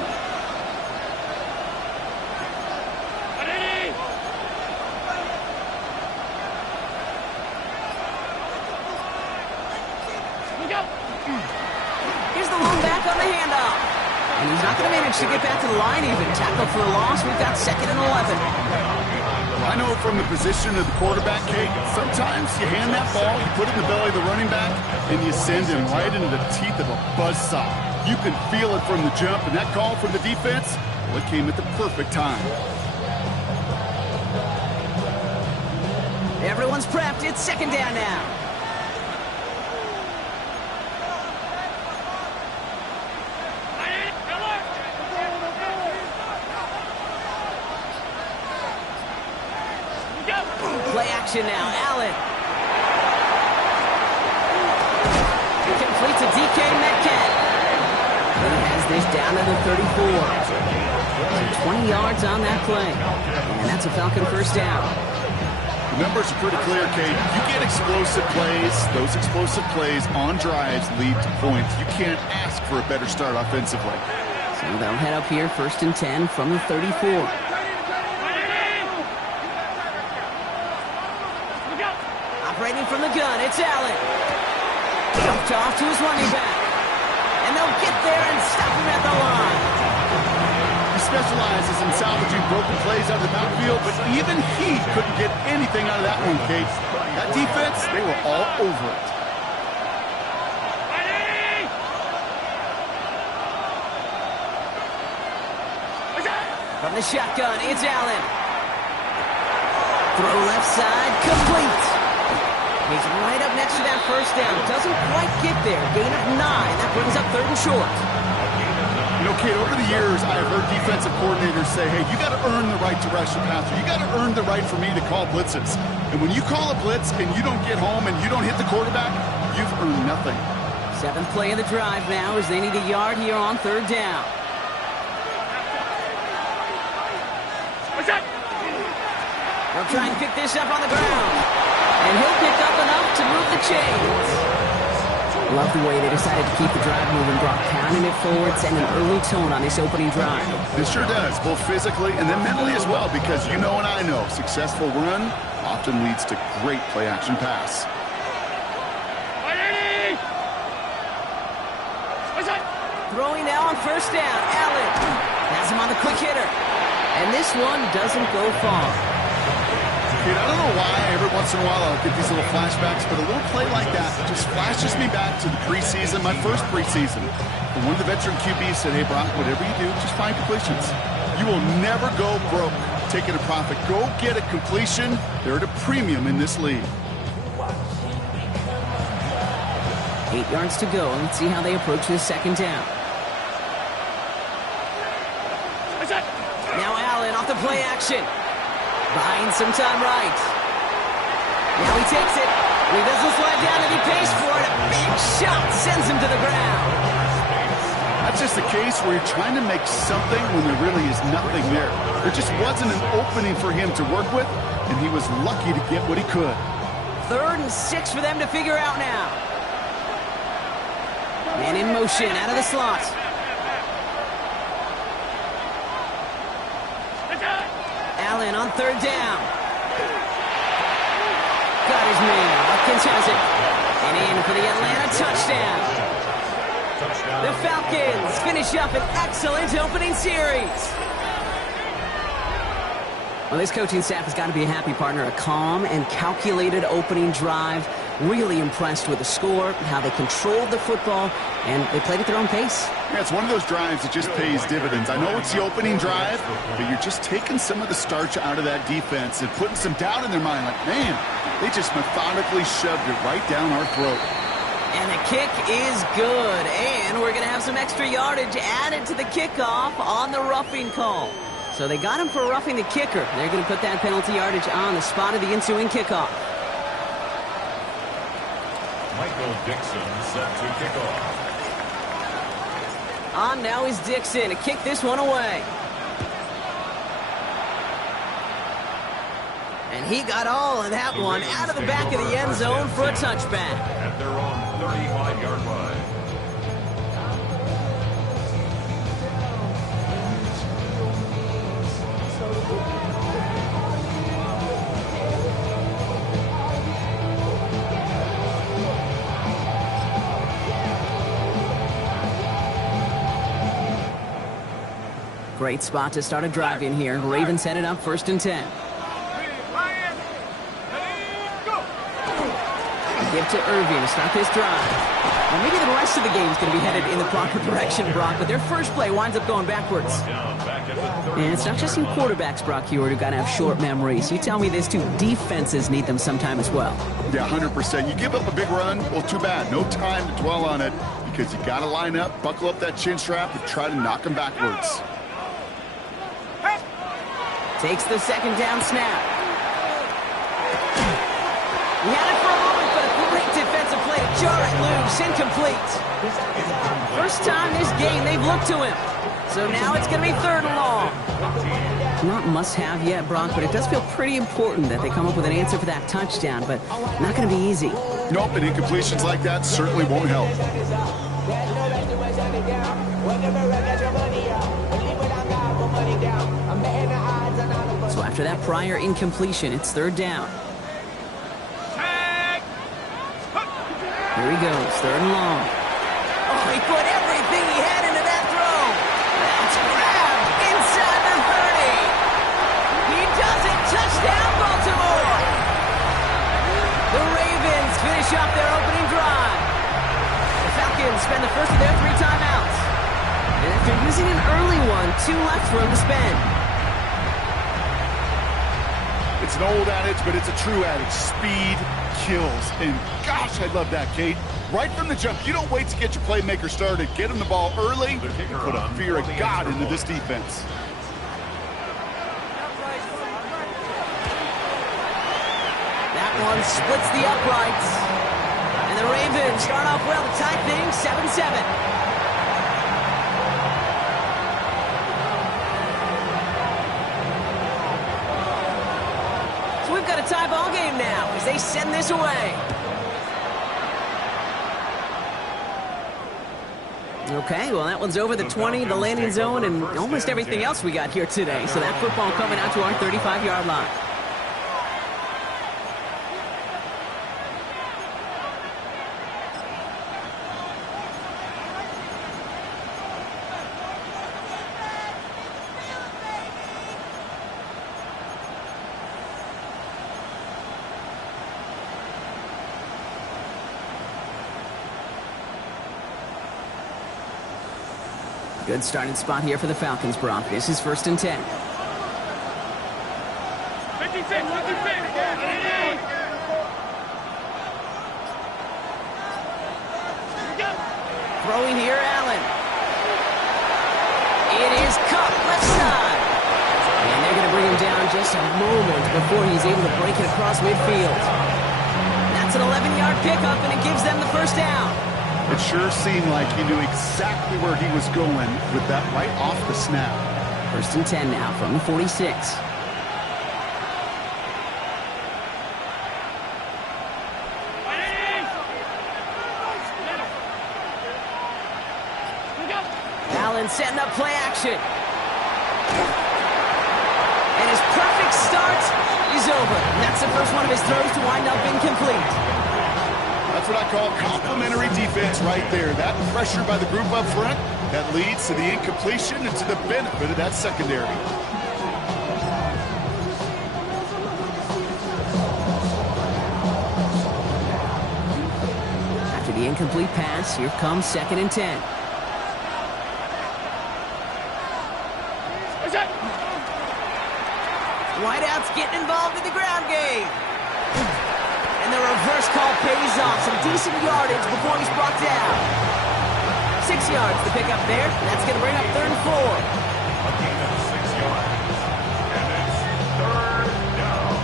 Here's the lone back on the handoff. And he's not going to manage to get back to the line even. Tackle for a loss. We've got 2nd and 11. I know from the position of the quarterback, Kate, sometimes you hand that ball, you put it in the belly of the running back, and you send him right into the teeth of a buzzsaw. You can feel it from the jump, and that call from the defense, well, it came at the perfect time. Everyone's prepped. It's 2nd down now. Play action now. Allen. Complete to DK Metcalf. He has this down to the 34. So 20 yards on that play. And that's a Falcon first down. The numbers are pretty clear, Kate. You get explosive plays. Those explosive plays on drives lead to points. You can't ask for a better start offensively. So they'll head up here 1st and 10 from the 34. Operating from the gun, it's Allen. Jumped off to his running back. And they'll get there and stop him at the line. He specializes in salvaging broken plays out of the backfield, but even he couldn't get anything out of that one, Kate. That defense, they were all over it. From the shotgun, it's Allen. Throw left side, complete. He's right up next to that first down. Doesn't quite get there. Gain of 9. That brings up 3rd and short. You know, Kate, over the years, I have heard defensive coordinators say, hey, you got to earn the right to rush the passer. You got to earn the right for me to call blitzes. And when you call a blitz and you don't get home and you don't hit the quarterback, you've earned nothing. 7th play of the drive now as they need a yard here on 3rd down. They'll try and pick this up on the ground. And he'll pick up enough to move the chains. Love the way they decided to keep the drive moving. Brock pounding it forward, sending an early tone on this opening drive. It sure does, both physically and then mentally as well, because you know and I know, successful run often leads to great play-action pass. Throwing now on 1st down. Allen has him on the quick hitter. And this one doesn't go far. I don't know why every once in a while I'll get these little flashbacks, but a little play like that just flashes me back to the preseason, my first preseason. And one of the veteran QBs said, hey, Brock, whatever you do, just find completions. You will never go broke taking a profit. Go get a completion. They're at a premium in this league. 8 yards to go. Let's see how they approach this 2nd down. Now Allen off the play action. Buying some time right. Now he takes it. He doesn't slide down and he pays for it. A big shot sends him to the ground. That's just a case where you're trying to make something when there really is nothing there. There just wasn't an opening for him to work with, and he was lucky to get what he could. 3rd and 6 for them to figure out now. Man in motion out of the slot. Allen on 3rd down. Got his man. Watkins has it. And in for the Atlanta touchdown. The Falcons finish up an excellent opening series. Well, this coaching staff has got to be a happy partner. A calm and calculated opening drive. Really impressed with the score, how they controlled the football, and they played at their own pace. Yeah, it's one of those drives that just pays dividends. I know it's the opening drive, but you're just taking some of the starch out of that defense and putting some doubt in their mind. Like, man, they just methodically shoved it right down our throat. And the kick is good, and we're going to have some extra yardage added to the kickoff on the roughing call. So they got him for roughing the kicker. They're going to put that penalty yardage on the spot of the ensuing kickoff. Michael Dixon set to kick off. On now is Dixon to kick this one away. And he got all of that one out of the back of the end zone for a touchback. At their own 35-yard line. Great spot to start a drive in here. Ravens headed up 1st and 10. Give to Irving to start this drive. Now maybe the rest of the game is going to be headed in the proper direction, Brock, but their first play winds up going backwards. And it's not just in quarterbacks, Brock Huard, who got to have short memories. You tell me this too, defenses need them sometime as well. Yeah, 100%. You give up a big run, well, too bad. No time to dwell on it because you got to line up, buckle up that chin strap, and try to knock them backwards. Takes the second down snap. He had it for a moment, but a great defensive play to jar it loose. Incomplete. First time this game they've looked to him. So now it's going to be 3rd and long. Not must-have yet, Brock, but it does feel pretty important that they come up with an answer for that touchdown, but not going to be easy. Nope, and incompletions like that certainly won't help. So after that prior incompletion, it's 3rd down. Here he goes, 3rd and long. Oh, he put everything he had into that throw. That's grabbed inside the 30. He does it. Touchdown, Baltimore. The Ravens finish off their opening drive. The Falcons spend the first of their 3 timeouts. And after using an early one, 2 left for him to spend. It's an old adage, but it's a true adage. Speed kills. And gosh, I love that, Kate. Right from the jump, you don't wait to get your playmaker started. Get him the ball early and put a fear of God into this defense. That one splits the uprights. And the Ravens start off well to tie things 7-7. We've got a tie ball game now as they send this away. Okay, well, that one's over the 20, the landing zone, and almost everything else we got here today. So that football coming out to our 35-yard line. Good starting spot here for the Falcons, Brock. This is 1st and 10. 56, 56. Throwing here, Allen. It is Kupp, left side. And they're going to bring him down just a moment before he's able to break it across midfield. That's an 11-yard pickup, and it gives them the first down. It sure seemed like he knew exactly where he was going with that right off the snap. 1st and 10 now from the 46. Allen setting up play action. And his perfect start is over. And that's the first one of his throws to wind up incomplete. That's what I call complimentary defense right there. That pressure by the group up front, that leads to the incompletion and to the benefit of that secondary. After the incomplete pass, here comes 2nd and 10. Whiteout's getting involved in the ground game. And the reverse call pays off. Some decent yardage before he's brought down. 6 yards to pick up there. That's going to bring up 3rd and 4. A gain of 6 yards. And it's 3rd down.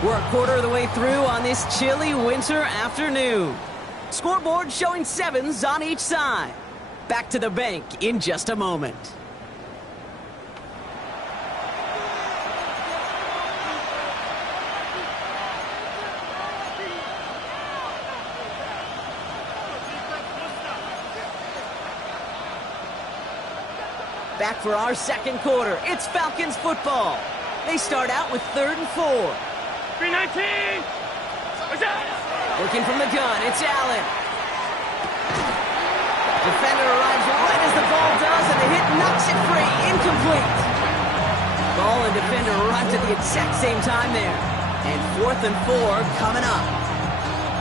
We're We're a quarter of the way through on this chilly winter afternoon. Scoreboard showing 7s on each side. Back to the bank in just a moment. Back for our second quarter. It's Falcons football. They start out with 3rd and 4. 319! Looking from the gun, it's Allen. Defender arrives right as the ball does, and the hit knocks it free. Incomplete. Ball and defender arrived at the exact same time there. And 4th and 4 coming up.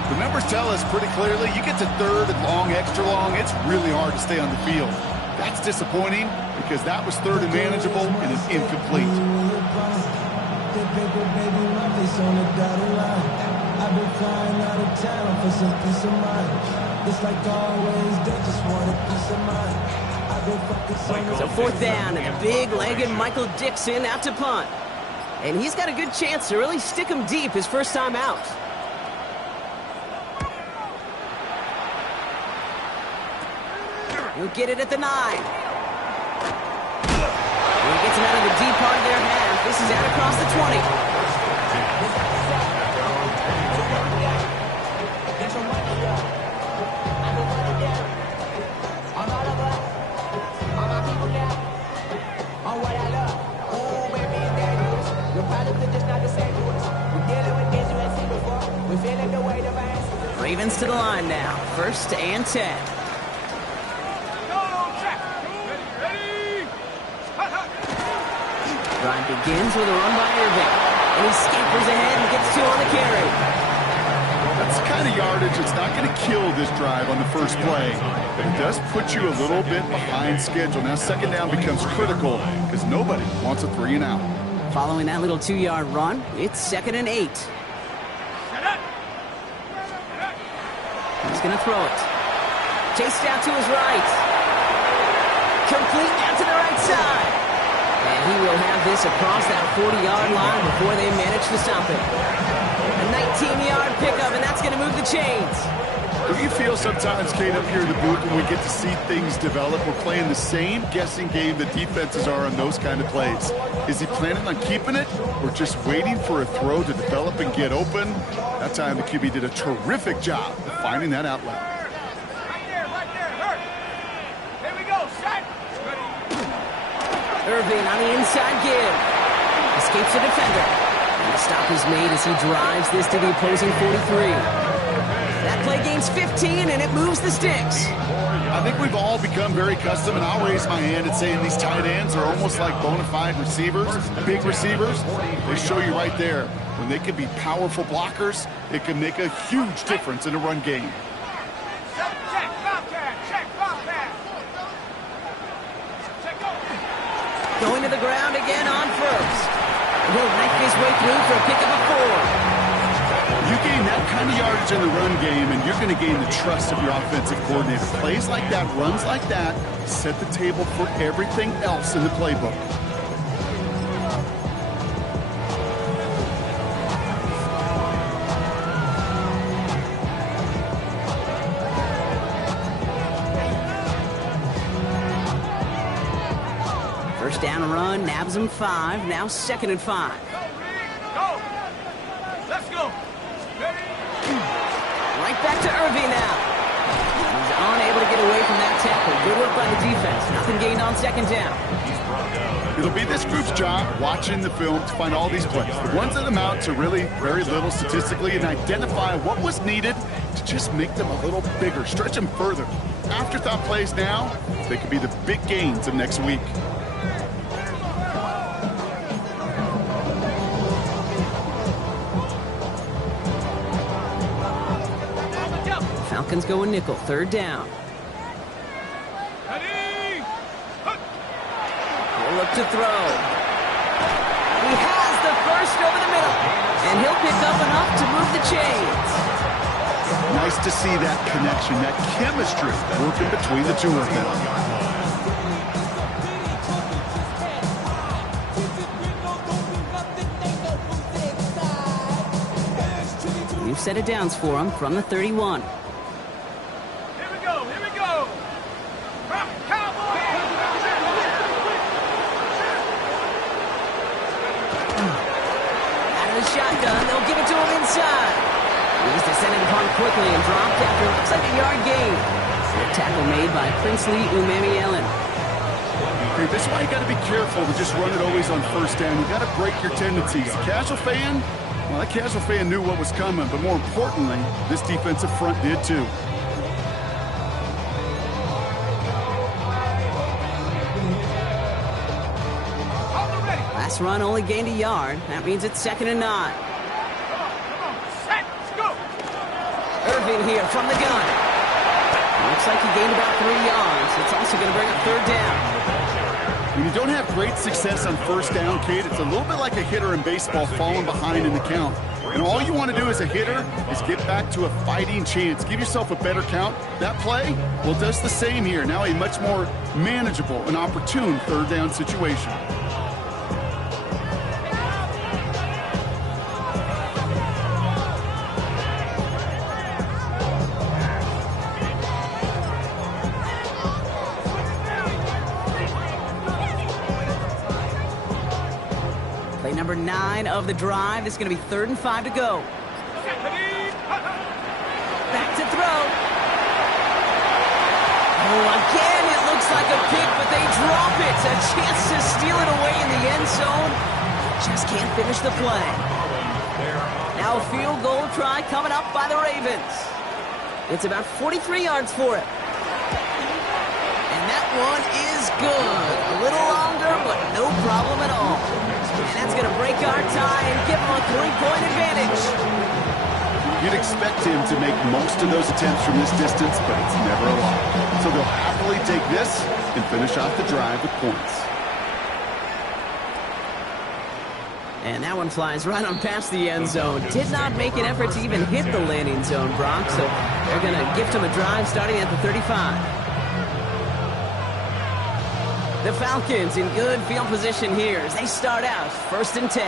The numbers tell us pretty clearly, you get to 3rd and long, extra long, it's really hard to stay on the field. That's disappointing because that was 3rd and manageable and it's incomplete. I've been flying out of town for some peace of mind. It's like always, they just want a piece of mind. I've been focused on So 4th down, and the big-legged Michael Dixon out to punt. And he's got a good chance to really stick him deep his first time out. He'll get it at the 9. He gets it out of the deep part of their half. This is out across the 20. Ravens to the line now. 1st and 10. Drive begins with a run by Irving. And he scampers ahead and gets 2 on the carry. That's the kind of yardage that's not going to kill this drive on the first play. But it does put you a little bit behind schedule. Now 2nd down becomes critical because nobody wants a 3 and out. Following that little 2-yard run, it's 2nd and 8. He's going to throw it. Chased out to his right. Complete out to the right side. And he will have this across that 40-yard line before they manage to stop it. A 19-yard pickup, and that's going to move the chains. Don't you feel sometimes, Kate, up here in the booth when we get to see things develop, we're playing the same guessing game the defenses are on those kind of plays? Is he planning on keeping it or just waiting for a throw to develop and get open? That time the QB did a terrific job of finding that outlet. Right there, hurt. Here we go, set. Irving on the inside give. Escapes the defender. And the stop is made as he drives this to the opposing 43. That play gains 15, and it moves the sticks. I think we've all become very accustomed, and I'll raise my hand and say these tight ends are almost like bona fide receivers, big receivers. They show you right there, when they can be powerful blockers, it can make a huge difference in a run game. Check, Bobcat, check, Bobcat. Check, go. Going to the ground again on 1st. And he'll knife his way through for a pickup of 4. You gain that kind of yardage in the run game, and you're going to gain the trust of your offensive coordinator. Plays like that, runs like that, set the table for everything else in the playbook. First down run, nabs him 5. Now 2nd and 5. Go. Let's go. Right back to Irving now. He's unable to get away from that tackle. Good work by the defense. Nothing gained on 2nd down. It'll be this group's job watching the film to find all these plays. The ones that amount to really very little statistically and identify what was needed to just make them a little bigger, stretch them further. Afterthought plays now, they could be the big gains of next week. Falcons go a nickel. 3rd down. He'll look to throw. He has the first over the middle. And he'll pick up enough to move the chains. Nice to see that connection, that chemistry working between the 2 of them. set of downs for him from the 31. Here we go, here we go. Cowboy! Out of the shotgun, they'll give it to him inside. He's descended upon quickly and dropped after it looks like a yard gain. A tackle made by Princely Umamielen. Okay, this is why you got to be careful to just run it always on first down. You got to break your tendencies. The casual fan, well, that casual fan knew what was coming, but more importantly, this defensive front did too. Last run only gained a yard. That means it's 2nd and 9. Come on, set, let's go. Irving here from the gun. Looks like he gained about 3 yards. It's also going to bring up 3rd down. When you don't have great success on first down, Kate, it's a little bit like a hitter in baseball falling behind in the count. And all you want to do as a hitter is get back to a fighting chance. Give yourself a better count. That play, well, does the same here. Now a much more manageable and opportune 3rd down situation. Number 9 of the drive. This is going to be 3rd and 5 to go. Back to throw. Oh, again, it looks like a pick, but they drop it. A chance to steal it away in the end zone. Just can't finish the play. Now a field goal try coming up by the Ravens. It's about 43 yards for it. And that one is good. A little longer, but no problem at all. And that's going to break our tie and give him a 3-point advantage. You'd expect him to make most of those attempts from this distance, but it's never a lot. So they'll happily take this and finish off the drive with points. And that one flies right on past the end zone. Did not make an effort to even hit the landing zone, Brock. So they're going to gift him a drive starting at the 35. The Falcons in good field position here as they start out 1st and 10.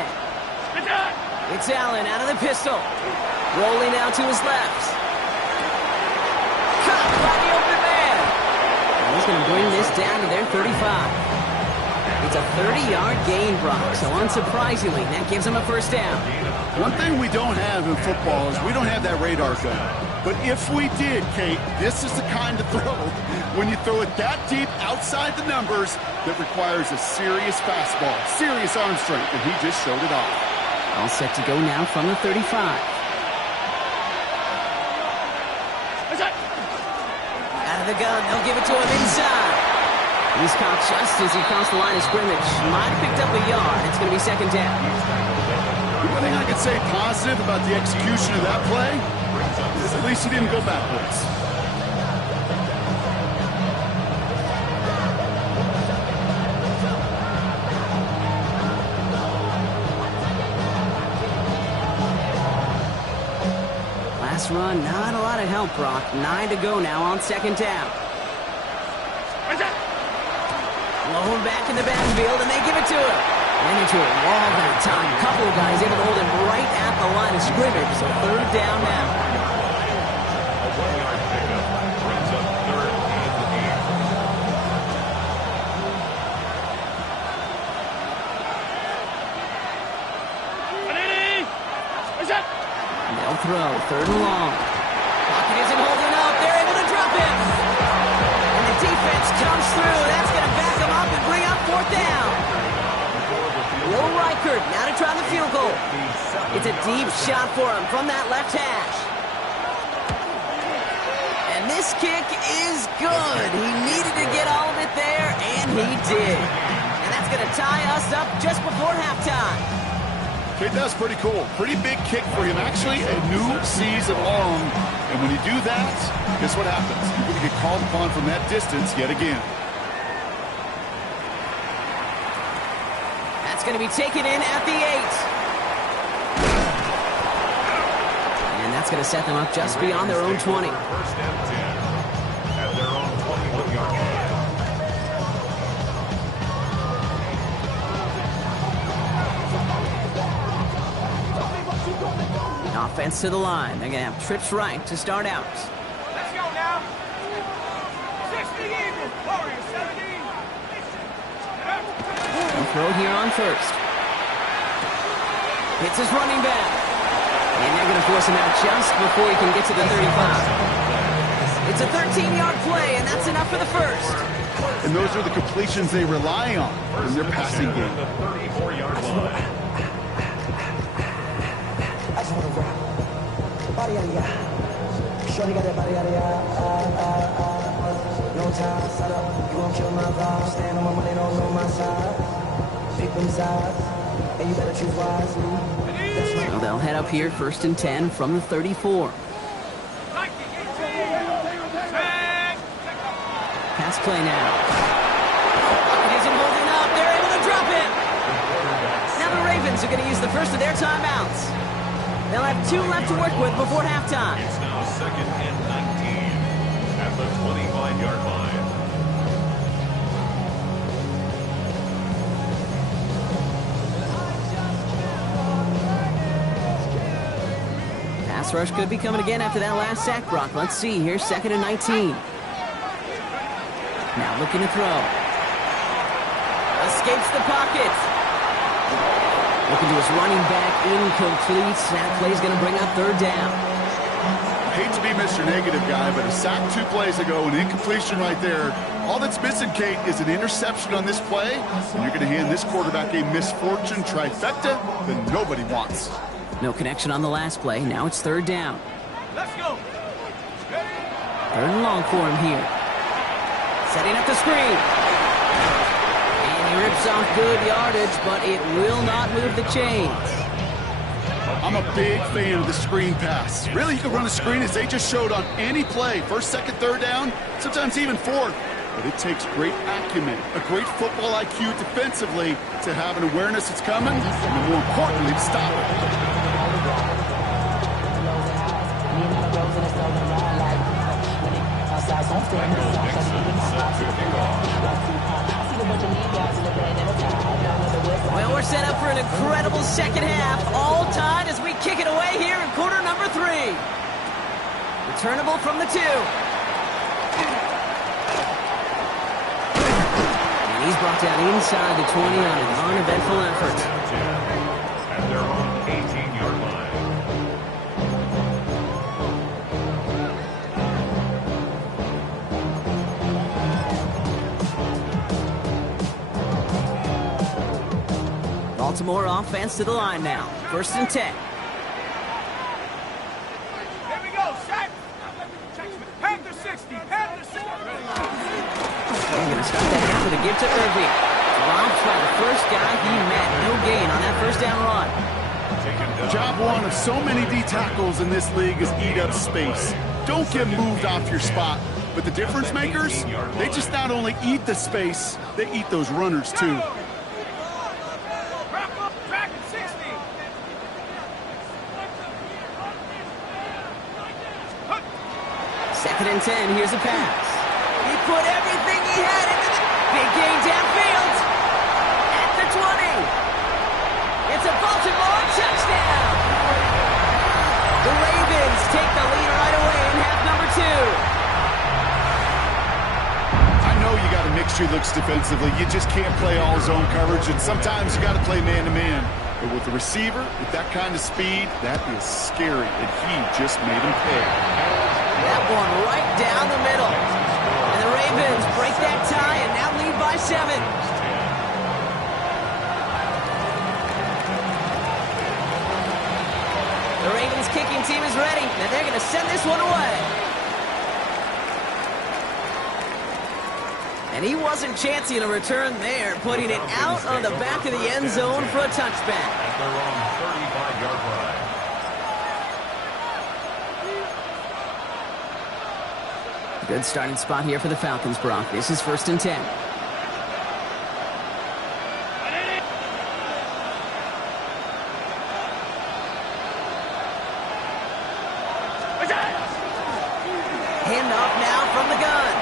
It's Allen out of the pistol. Rolling out to his left. Caught by the open man. And he's going to bring this down to their 35. It's a 30-yard gain, Brock, so unsurprisingly, that gives him a 1st down. One thing we don't have in football is we don't have that radar gun. But if we did, Kate, this is the kind of throw, when you throw it that deep outside the numbers, that requires a serious fastball, serious arm strength, and he just showed it off. All set to go now from the 35. Out of the gun, they'll give it to him inside. He's caught just as he crossed the line of scrimmage. Might have picked up a yard. It's going to be 2nd down. The one thing I could say positive about the execution of that play is at least he didn't go backwards. Last run, not a lot of help, Brock. 9 to go now on 2nd down. Blown back in the backfield, and they give it to him. And into a wall that time. A couple of guys able to hold him right at the line of scrimmage. So 3rd down now. A 1-yard pickup brings up 3rd and 8. They'll throw 3rd and long. Pocket isn't holding up. They're able to drop him. And the defense comes through. That's going to back them up and bring up 4th down. Will Reichert now to try the field goal. It's a deep shot for him from that left hash. And this kick is good. He needed to get all of it there, and he did. And that's going to tie us up just before halftime. Okay, that's pretty cool. Pretty big kick for him. Actually, a new season long. And when you do that, guess what happens? You're going to get called upon from that distance yet again. That's going to be taken in at the 8. And that's going to set them up just beyond their own 20. 1st and 10 at their own 21-yard line. Off offense to the line. They're going to have trips right to start out. Let's go now. 60 Eagles. Warriors 17. They'll throw here on first. Hits his running back. And they're going to force him out just before he can get to the 35. It's a 13-yard play, and that's enough for the first. And those are the completions they rely on in their passing game. The 34-yard line. I just wanna rock. Body out of ya. Shorty got that body out of ya. No time, set up. You gon' kill my vibe. Stand on my money, don't know my side. Pick them sides, and you better choose wisely. So they'll head up here, 1st and 10 from the 34. Pass play now. Pocket isn't holding up. They're able to drop it. Now the Ravens are going to use the first of their timeouts. They'll have 2 left to work with before halftime. It's now 2nd and 19 at the 25-yard line. Pass rush could be coming again after that last sack, Brock. Let's see. Here's 2nd and 19. Now looking to throw. Escapes the pocket. Looking to his running back, incomplete. That play's going to bring up 3rd down. I hate to be Mr. Negative guy, but a sack 2 plays ago, an incompletion right there. All that's missing, Kate, is an interception on this play. And you're going to hand this quarterback a misfortune trifecta that nobody wants. No connection on the last play. Now it's 3rd down. Let's go. 3rd and long for him here. Setting up the screen. And he rips off good yardage, but it will not move the chains. I'm a big fan of the screen pass. Really, you can run a screen as they just showed on any play. 1st, 2nd, 3rd down, sometimes even 4th. But it takes great acumen, a great football IQ defensively to have an awareness it's coming, and more importantly, to stop it. Well, we're set up for an incredible second half. All tied as we kick it away here in quarter number 3. Returnable from the 2. And he's brought down inside the 20 on an uneventful effort. At their own 18-yard line. Baltimore offense to the line now. 1st and 10. Here we go, Shaq. Panther 60. Panther 60. They're going to start that half with a give to Irving. Dropped by the first guy he met. No gain on that 1st down run. Job one of so many D tackles in this league is eat up space. Don't get moved off your spot. But the difference makers, they just not only eat the space, they eat those runners too. Track at 60. 2nd and 10. Here's a pass. He put everything he had into the big gain downfield. At the 20. It's a Baltimore touchdown. The Ravens take the lead right away in half number 2. I know you got to mix your looks defensively. You just can't play all zone coverage, and sometimes you got to play man-to-man. But with the receiver, with that kind of speed, that is scary, and he just made him pay. That one right down the middle. And the Ravens break that tie and now lead by 7. The Ravens kicking team is ready, and they're going to send this one away. And he wasn't chancing a return there, putting it out on the back of the end zone for a touchback. At their own 35-yard line. Good starting spot here for the Falcons, Brock. This is 1st and 10. Handoff now from the gun.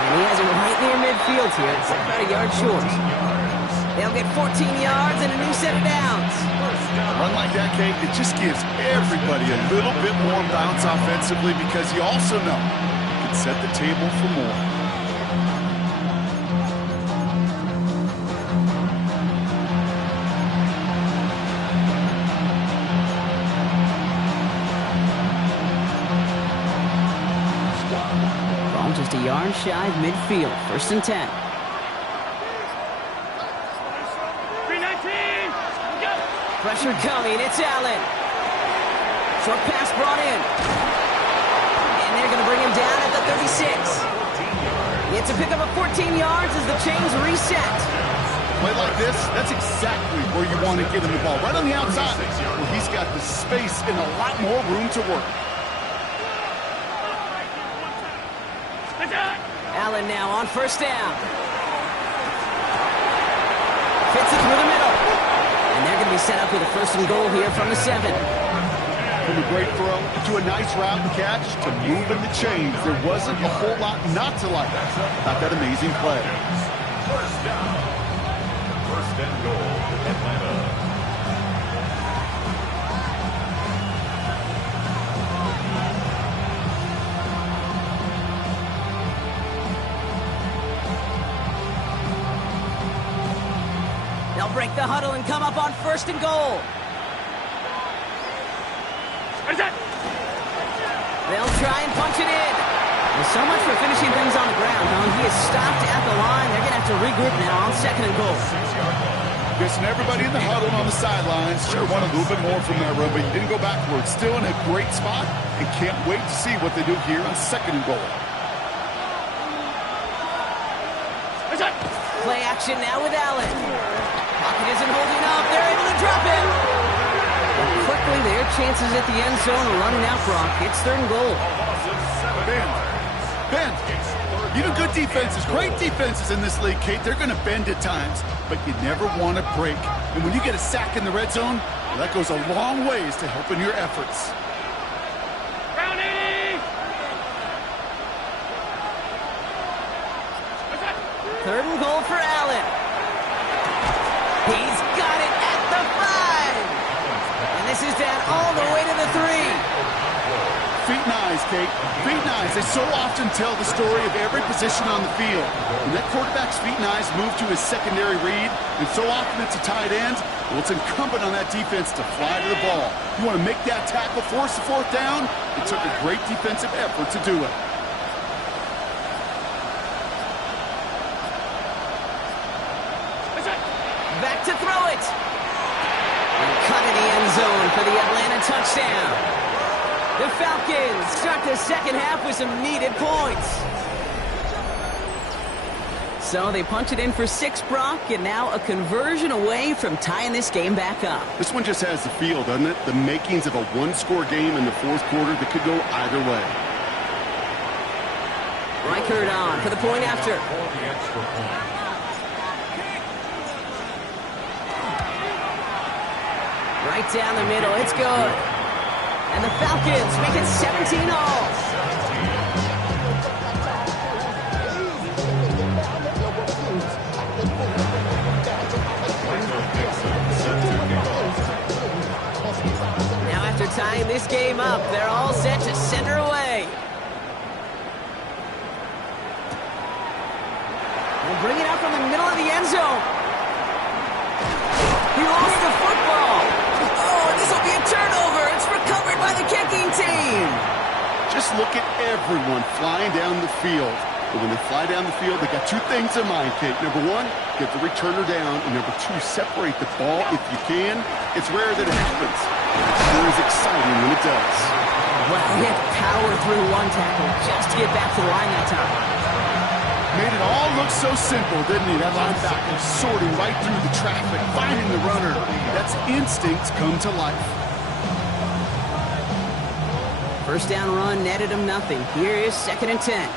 And he has it right near midfield here. It's about a yard short. They'll get 14 yards and a new set of downs. A run like that, Kate, it just gives everybody a little bit more bounce offensively because you also know you can set the table for more. Ball just a yard shy of midfield. 1st and 10. 319. Go. Pressure coming. It's Allen. Short pass brought in. And they're going to bring him down at the 36. It's a pickup of 14 yards as the chains reset. Play like this, that's exactly where you want to get him the ball. Right on the outside, where he's got the space and a lot more room to work. Allen now on 1st down. Fits it through the middle. And they're going to be set up with a 1st and goal here from the 7. From a great throw to a nice route and catch to moving the chains. There wasn't a whole lot not to like about that amazing play. 1st down. 1st and goal, Atlanta. They'll break the huddle and come up on 1st and goal. They'll try and punch it in. There's so much for finishing things on the ground, huh? He is stopped at the line. They're going to have to regroup now on 2nd and goal. Guessing everybody in the huddle on the sidelines sure want a little bit more from that run, but he didn't go backwards. Still in a great spot and can't wait to see what they do here on 2nd and goal. Play action now with Allen. Pocket isn't holding up. They're able to drop it. And quickly, their chances at the end zone are running out, Brock. It's 3rd and goal. Bend. Even good defenses, great defenses in this league, Kate, they're going to bend at times, but you never want to break. And when you get a sack in the red zone, well, that goes a long ways to helping your efforts. Round 80. 3rd and goal for Allen. He's got it at the 5. And this is down all the way to the 3. Feet and eyes, Kate. Feet and eyes. They so often tell the story of every position on the field. When that quarterback's feet and eyes move to his secondary read, and so often it's a tight end, well, it's incumbent on that defense to fly to the ball. You want to make that tackle, force the 4th down. It took a great defensive effort to do it. Back to throw it. And cut in the end zone for the Atlanta touchdown. The Falcons start the 2nd half with some needed points. So they punch it in for 6, Brock, and now a conversion away from tying this game back up. This one just has the feel, doesn't it? The makings of a one-score game in the 4th quarter that could go either way. Reichert on for the point after. Right down the middle, it's good. And the Falcons make it 17-all. Now after tying this game up, they're all set to send her away. We'll bring it out from the middle of the end zone. He lost the football. Oh, and this will be a turnover. It's recovered by the kicking team. Just look at everyone flying down the field. But when they fly down the field, they got 2 things in mind, Kate. Number 1, get the returner down. And number 2, separate the ball if you can. It's rare that it happens. It is exciting when it does. Well, he had to power through 1 tackle just to get back to the line that time. Made it all look so simple, didn't he? That linebacker sorting right through the traffic, finding the runner. That's instincts come to life. 1st down run netted him nothing. Here is 2nd and 10.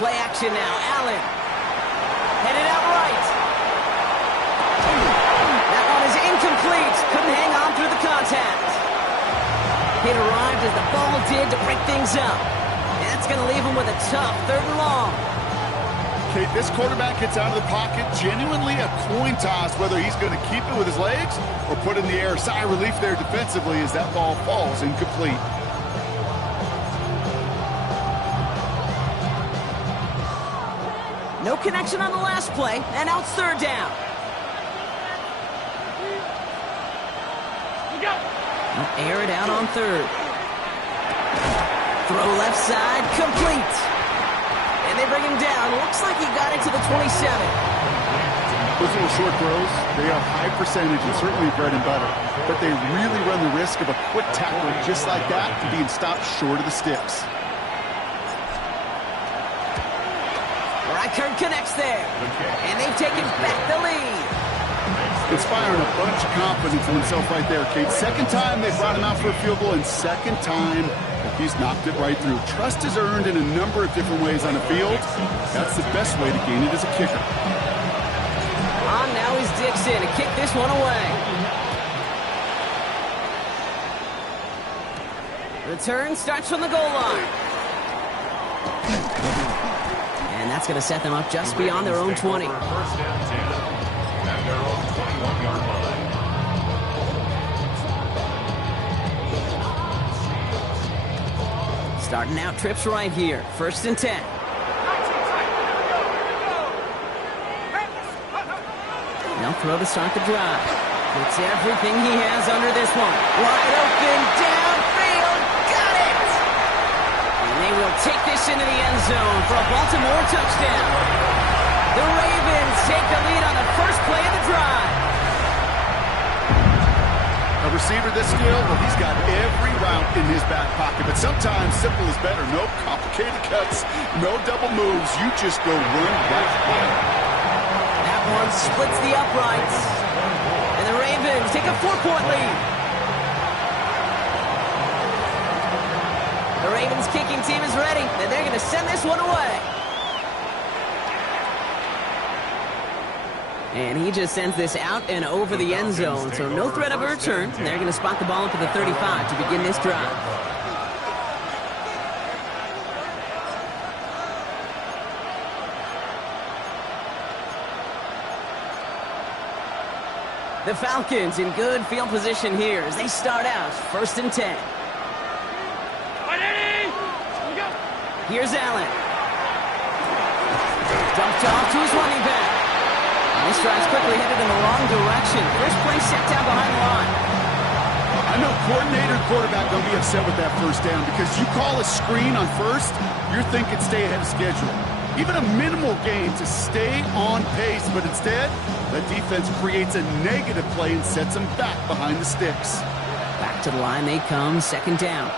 Play action now. Allen. Headed out right. That one is incomplete. Couldn't hang on through the contact. It arrived as the ball did to break things up. And that's going to leave him with a tough 3rd and long. Kate, this quarterback gets out of the pocket, genuinely a coin toss, whether he's going to keep it with his legs or put it in the air. Sigh of relief there defensively as that ball falls incomplete. No connection on the last play, and now it's third down. Air it out on third. Throw left side, complete. And they bring him down. Looks like he got it to the 27. Those little short throws, they are high percentage and certainly bread and butter. But they really run the risk of a quick tackle just like that and being stopped short of the sticks. Reichard connects there. And they've taken back the lead. Inspiring a bunch of confidence in himself right there, Kate. Second time they brought him out for a field goal, and second time he's knocked it right through. Trust is earned in a number of different ways on the field. That's the best way to gain it as a kicker. On now is Dixon to kick this one away. Return starts from the goal line. And that's going to set them up just beyond their own 20. First and 10 at their own 21-yard line. Starting out trips right here. First and 10. They'll throw to start the drive. Puts everything he has under this one. Wide open, downfield, got it! And they will take this into the end zone for a Baltimore touchdown. The Ravens take the lead on the first play of the drive. A receiver this skilled, well, he's got every route in his back pocket, but sometimes simple is better. No complicated cuts, no double moves. You just go run right by it. That one splits the uprights. And the Ravens take a 4-point lead. The Ravens kicking team is ready, and they're going to send this one away. And he just sends this out and over the end zone, so no threat of a return. And they're going to spot the ball up at the 35 to begin this drive. The Falcons in good field position here as they start out first and 10. Here's Allen. Dumped off to his running back. This drive's quickly headed in the wrong direction. First play set down behind the line. I know coordinator and quarterback don't be upset with that first down because you call a screen on first, you're thinking stay ahead of schedule. Even a minimal gain to stay on pace, but instead, the defense creates a negative play and sets them back behind the sticks. Back to the line they come, second down.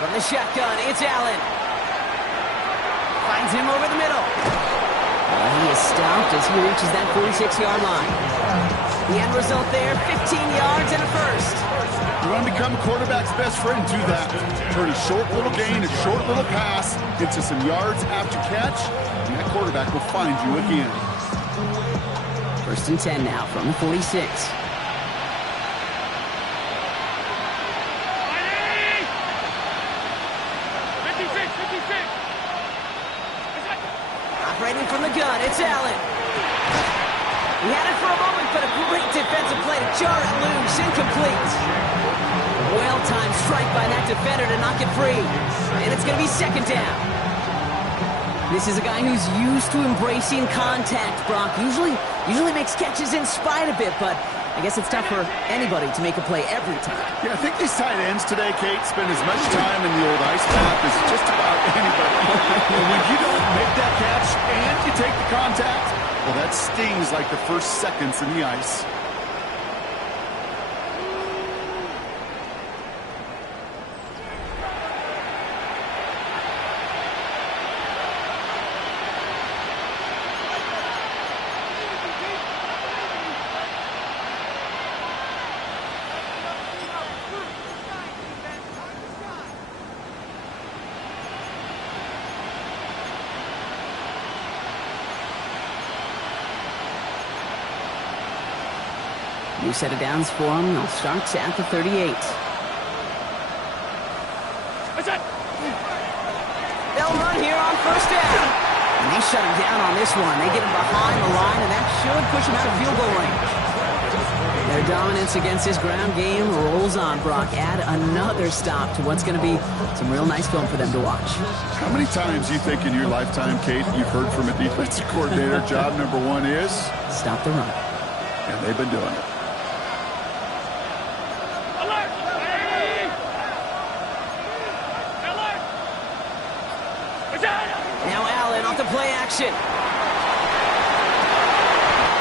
From the shotgun, it's Allen. Finds him over the middle. He is stopped as he reaches that 46-yard line. The end result there, 15 yards and a first. You want to become a quarterback's best friend, do that. Turn a short little gain, a short little pass into some yards after catch, and that quarterback will find you again. First and 10 now from the 46. Operating from the gun, it's Allen. He had it for a moment, but a great defensive play to jar it loose, incomplete. Well-timed strike by that defender to knock it free. And it's going to be second down. This is a guy who's used to embracing contact, Brock. Usually makes catches in spite of it, but I guess it's tough for anybody to make a play every time. Yeah, I think these tight ends today, Kate, spend as much time in the old ice bath as just about anybody. When you don't make that catch and you take the contact, well, that stings like the first seconds in the ice. New set of downs for him. They'll start at the 38. They'll run here on first down. And they shut him down on this one. They get him behind the line, and that should push him out of field goal range. Their dominance against his ground game rolls on, Brock. Add another stop to what's going to be some real nice film for them to watch. How many times do you think in your lifetime, Kate, you've heard from a defensive coordinator, job number one is? Stop the run. And they've been doing it. Now Allen off the play action.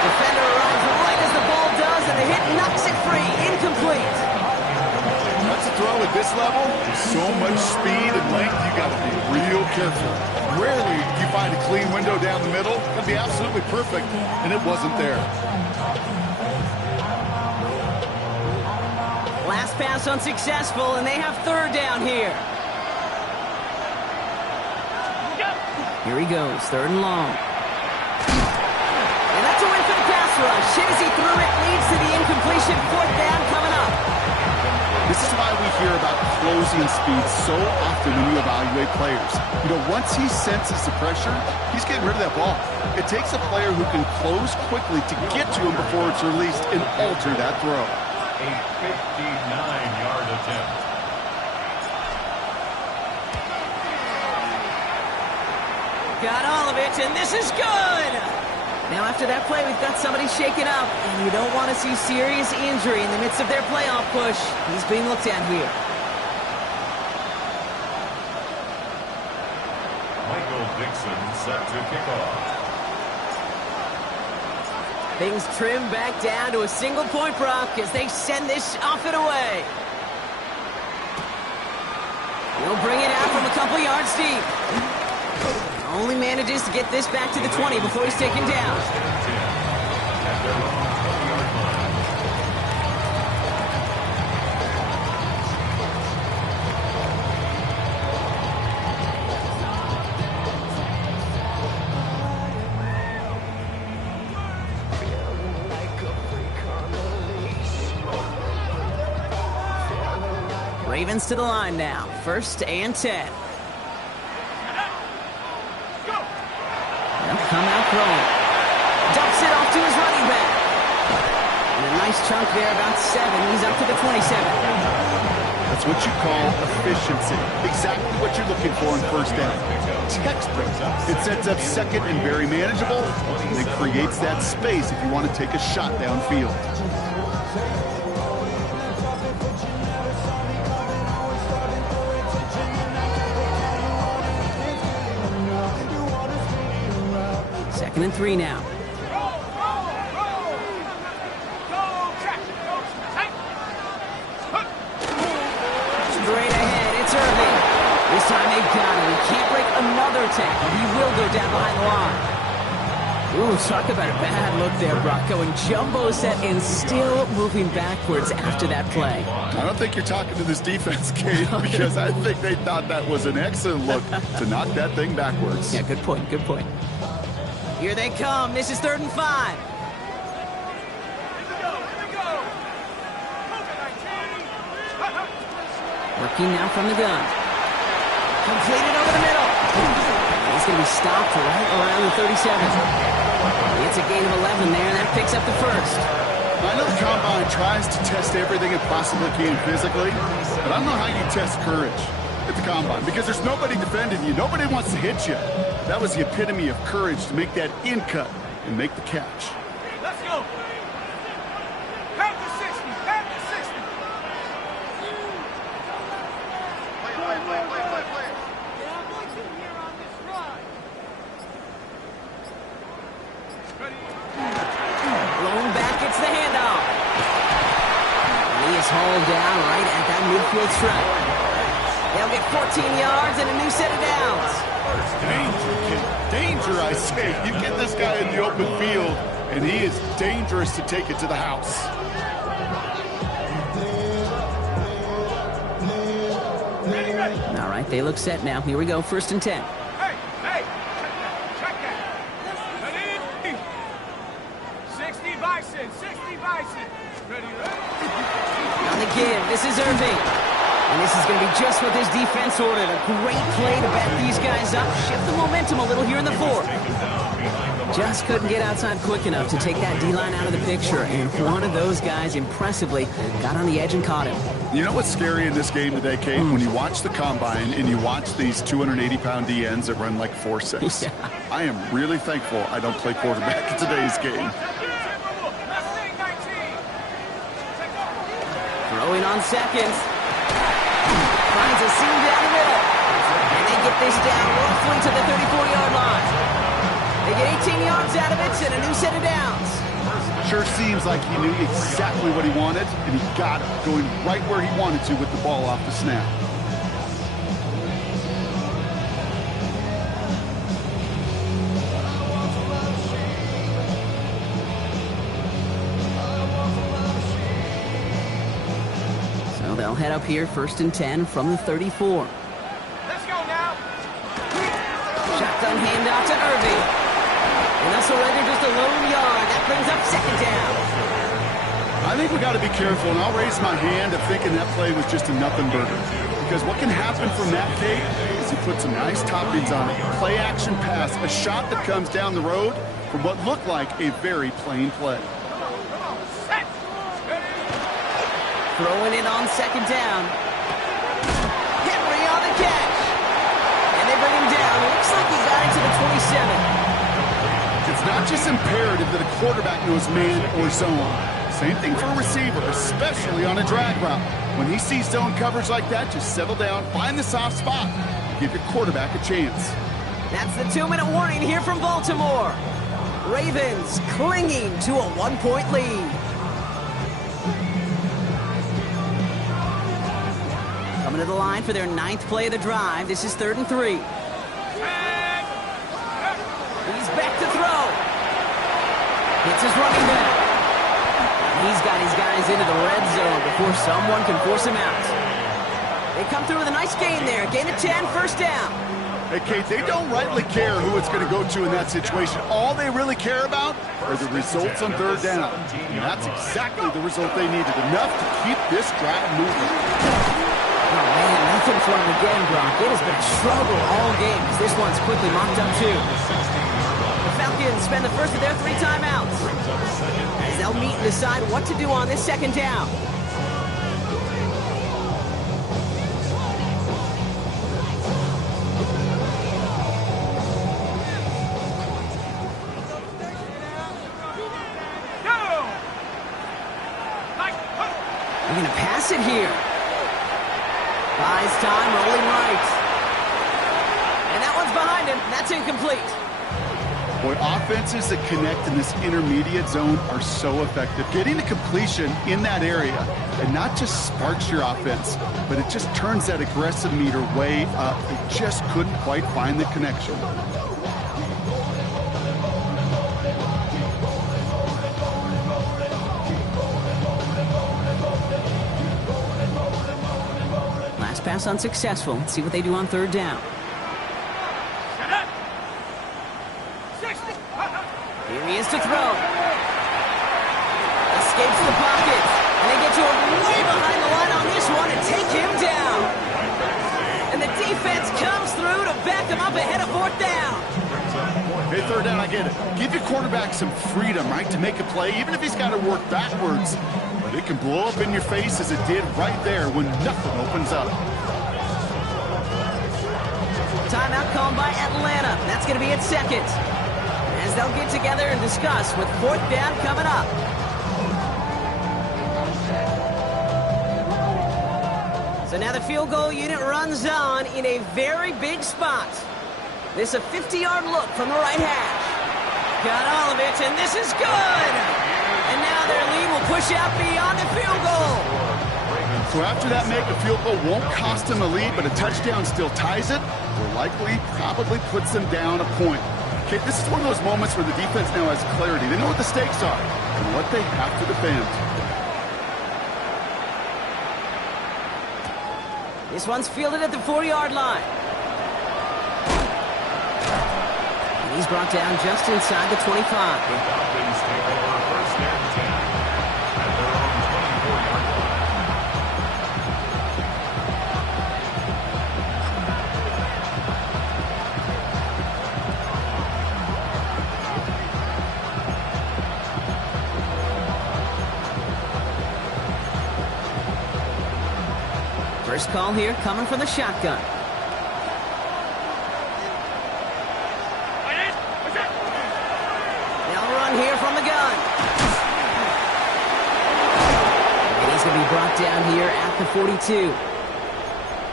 Defender arrives right as the ball does, and the hit knocks it free. Incomplete. That's a throw at this level. So much speed and length, you got to be real careful. Rarely do you find a clean window down the middle. It'd be absolutely perfect, and it wasn't there. Last pass unsuccessful, and they have third down here. Here he goes, third and long. And that's a win for the pass rush. Shazy threw it, leads to the incompletion. Fourth down coming up. This is why we hear about closing speed so often when you evaluate players. You know, once he senses the pressure, he's getting rid of that ball. It takes a player who can close quickly to get to him before it's released and alter that throw. A 59-yard attempt. Got all of it, and this is good! Now after that play, we've got somebody shaken up, and you don't want to see serious injury in the midst of their playoff push. He's being looked at here. Michael Dixon set to kick off. Things trim back down to a single point, Brock, as they send this off and away. He'll bring it out from a couple yards deep. Only manages to get this back to the 20 before he's taken down. Ravens to the line now. First and 10. Come out throwing. Dumps it off to his running back. And a nice chunk there, about 7. He's up to the 27. That's what you call efficiency. Exactly what you're looking for in first down. Textbook. It sets up second and very manageable, and it creates that space if you want to take a shot downfield. Second and 3 now. Straight ahead, it's Irving. This time they've got him. He can't break another tackle. He will go down behind the line. Ooh, talk about a bad look there, Brock. Going jumbo set and still moving backwards after that play. I don't think you're talking to this defense, Kate, because I think they thought that was an excellent look to knock that thing backwards. Yeah, good point, good point. Here they come. This is 3rd and 5. Working now from the gun. Completed over the middle. He's going to be stopped right around the 37. It's a gain of 11 there, and that picks up the first. I know the Combine tries to test everything it possibly can physically, but I don't know how you test courage at the Combine, because there's nobody defending you. Nobody wants to hit you. That was the epitome of courage to make that in cut and make the catch. Let's go. Pack the 60. Pack the 60. Play. Yeah, I'm like in here on this ride. Ready? Blown back, it's the handoff. And he is hauled down right at that midfield stripe. They'll get 14 yards and a new set of downs. Danger, kid. Danger, I say. You get this guy in the open field, and he is dangerous to take it to the house. All right, they look set now. Here we go, 1st and 10. Hey, check that. Ready? 60 Bison. Ready? On the give, this is Irving. And this is going to be just what this defense ordered. A great play to back these guys up, shift the momentum a little here in the fourth. Just couldn't get outside quick enough to take that D-line out of the picture, and one of those guys impressively got on the edge and caught him. You know what's scary in this game today, Kate? When you watch the combine and you watch these 280-pound DNs that run like 4.6. Yeah. I am really thankful I don't play quarterback in today's game. Throwing on seconds. Finds a seam down the middle. And they get this down roughly to the 34-yard line. They get 18 yards out of it and a new set of downs. Sure seems like he knew exactly what he wanted, and he got it, going right where he wanted to with the ball off the snap. So they'll head up here, 1st and 10 from the 34. Let's go now. Shotgun handoff to Irving. And they'll surrender just a lone yard. That brings up 2nd down. I think we got to be careful, and I'll raise my hand of thinking that play was just a nothing burger. Because what can happen from that, Kate, is he put some nice toppings on it. Play action pass, a shot that comes down the road from what looked like a very plain play. Set. Throwing it on 2nd down. Henry on the catch. And they bring him down. Looks like he got into the 27. It's not just imperative that a quarterback knows man or zone. Same thing for a receiver, especially on a drag route. When he sees zone coverage like that, just settle down, find the soft spot, give your quarterback a chance. That's the 2-minute warning here from Baltimore. Ravens clinging to a 1-point lead. Coming to the line for their 9th play of the drive. This is 3rd and 3. He's back to throw. Hits his running back. He's got his guys into the red zone before someone can force him out. They come through with a nice gain there. Gain of 10, 1st down. Hey, Kate, they don't rightly care who it's going to go to in that situation. All they really care about are the results on 3rd down. And that's exactly the result they needed. Enough to keep this drive moving. Oh, man, nothing for him again, Brock. It has been a struggle all game as this one's quickly mocked up, too. The Falcons spend the first of their 3 timeouts as they'll meet and decide what to do on this 2nd down. They're going to pass it here. Buys time, rolling right. And that one's behind him. That's incomplete. Boy, offenses that connect in this intermediate zone are so effective. Getting the completion in that area, and not just sparks your offense, but it just turns that aggressive meter way up. They just couldn't quite find the connection. Last pass unsuccessful. Let's see what they do on 3rd down. Here he is to throw. Escapes the pocket. And they get to him way behind the line on this one and take him down. And the defense comes through to back him up ahead of 4th down. Hey, 3rd down, I get it. Give your quarterback some freedom, right, to make a play, even if he's got to work backwards. But it can blow up in your face as it did right there when nothing opens up. Timeout called by Atlanta. That's going to be its 2nd. As they'll get together and discuss with 4th down coming up. So now the field goal unit runs on in a very big spot. This is a 50-yard look from the right hash. Got all of it, and this is good. And now their lead will push out beyond the field goal. So after that make, a field goal won't cost them a lead, but a touchdown still ties it, or likely probably puts them down a point. Okay, this is one of those moments where the defense now has clarity. They know what the stakes are and what they have to defend. This one's fielded at the 40-yard line. And he's brought down just inside the 25. Falcons take over 1st and 10 at their own 24-yard line. First call here coming from the shotgun. They'll run here from the gun. And he's going to be brought down here at the 42.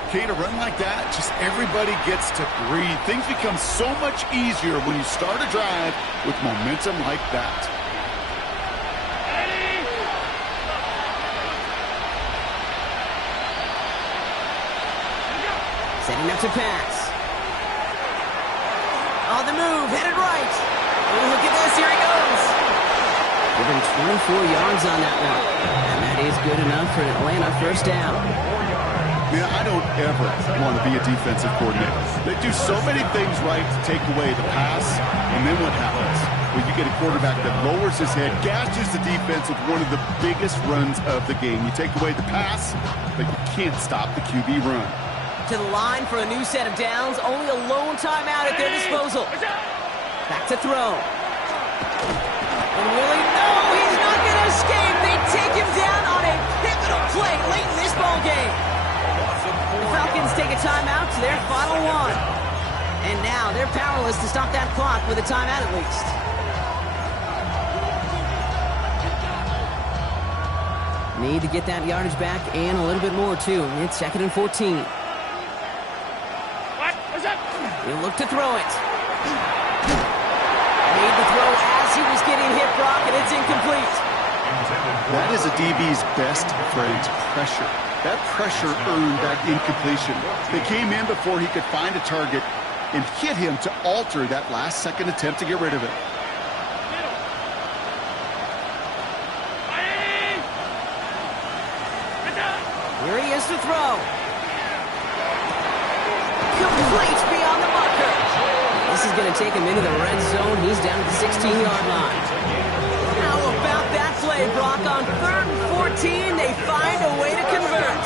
Okay, to run like that, just everybody gets to breathe. Things become so much easier when you start a drive with momentum like that. Setting up to pass. On the move, headed right. Oh, look at this, here he goes. Given 24 yards on that one. And that is good enough for an Atlanta first down. Man, I don't ever want to be a defensive coordinator. They do so many things right to take away the pass, and then what happens? Well, you get a quarterback that lowers his head, gashes the defense with one of the biggest runs of the game. You take away the pass, but you can't stop the QB run. To the line for a new set of downs, only a lone timeout at their disposal. Back to throw. And Willie, no, he's not going to escape. They take him down on a pivotal play late in this ball game. The Falcons take a timeout to their final one. And now they're powerless to stop that clock with a timeout at least. Need to get that yardage back and a little bit more, too. It's 2nd and 14. He'll look to throw it. Made the throw as he was getting hit, Brock, and it's incomplete. That is a DB's best friend, pressure. That pressure earned that incompletion. They came in before he could find a target and hit him to alter that last-second attempt to get rid of it. Here he is to throw. Complete beyond the marker. This is going to take him into the red zone. He's down at the 16-yard line. How about that play, Brock? On 3rd and 14, they find a way to convert.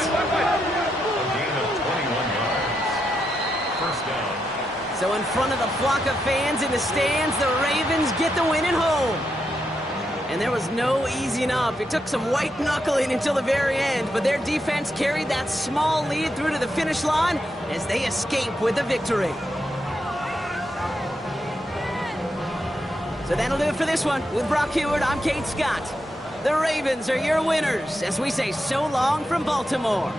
So in front of the flock of fans in the stands, the Ravens get the win at home. And there was no easing up. It took some white knuckling until the very end, but their defense carried that small lead through to the finish line as they escape with the victory. So that'll do it for this one. With Brock Huard, I'm Kate Scott. The Ravens are your winners as we say so long from Baltimore.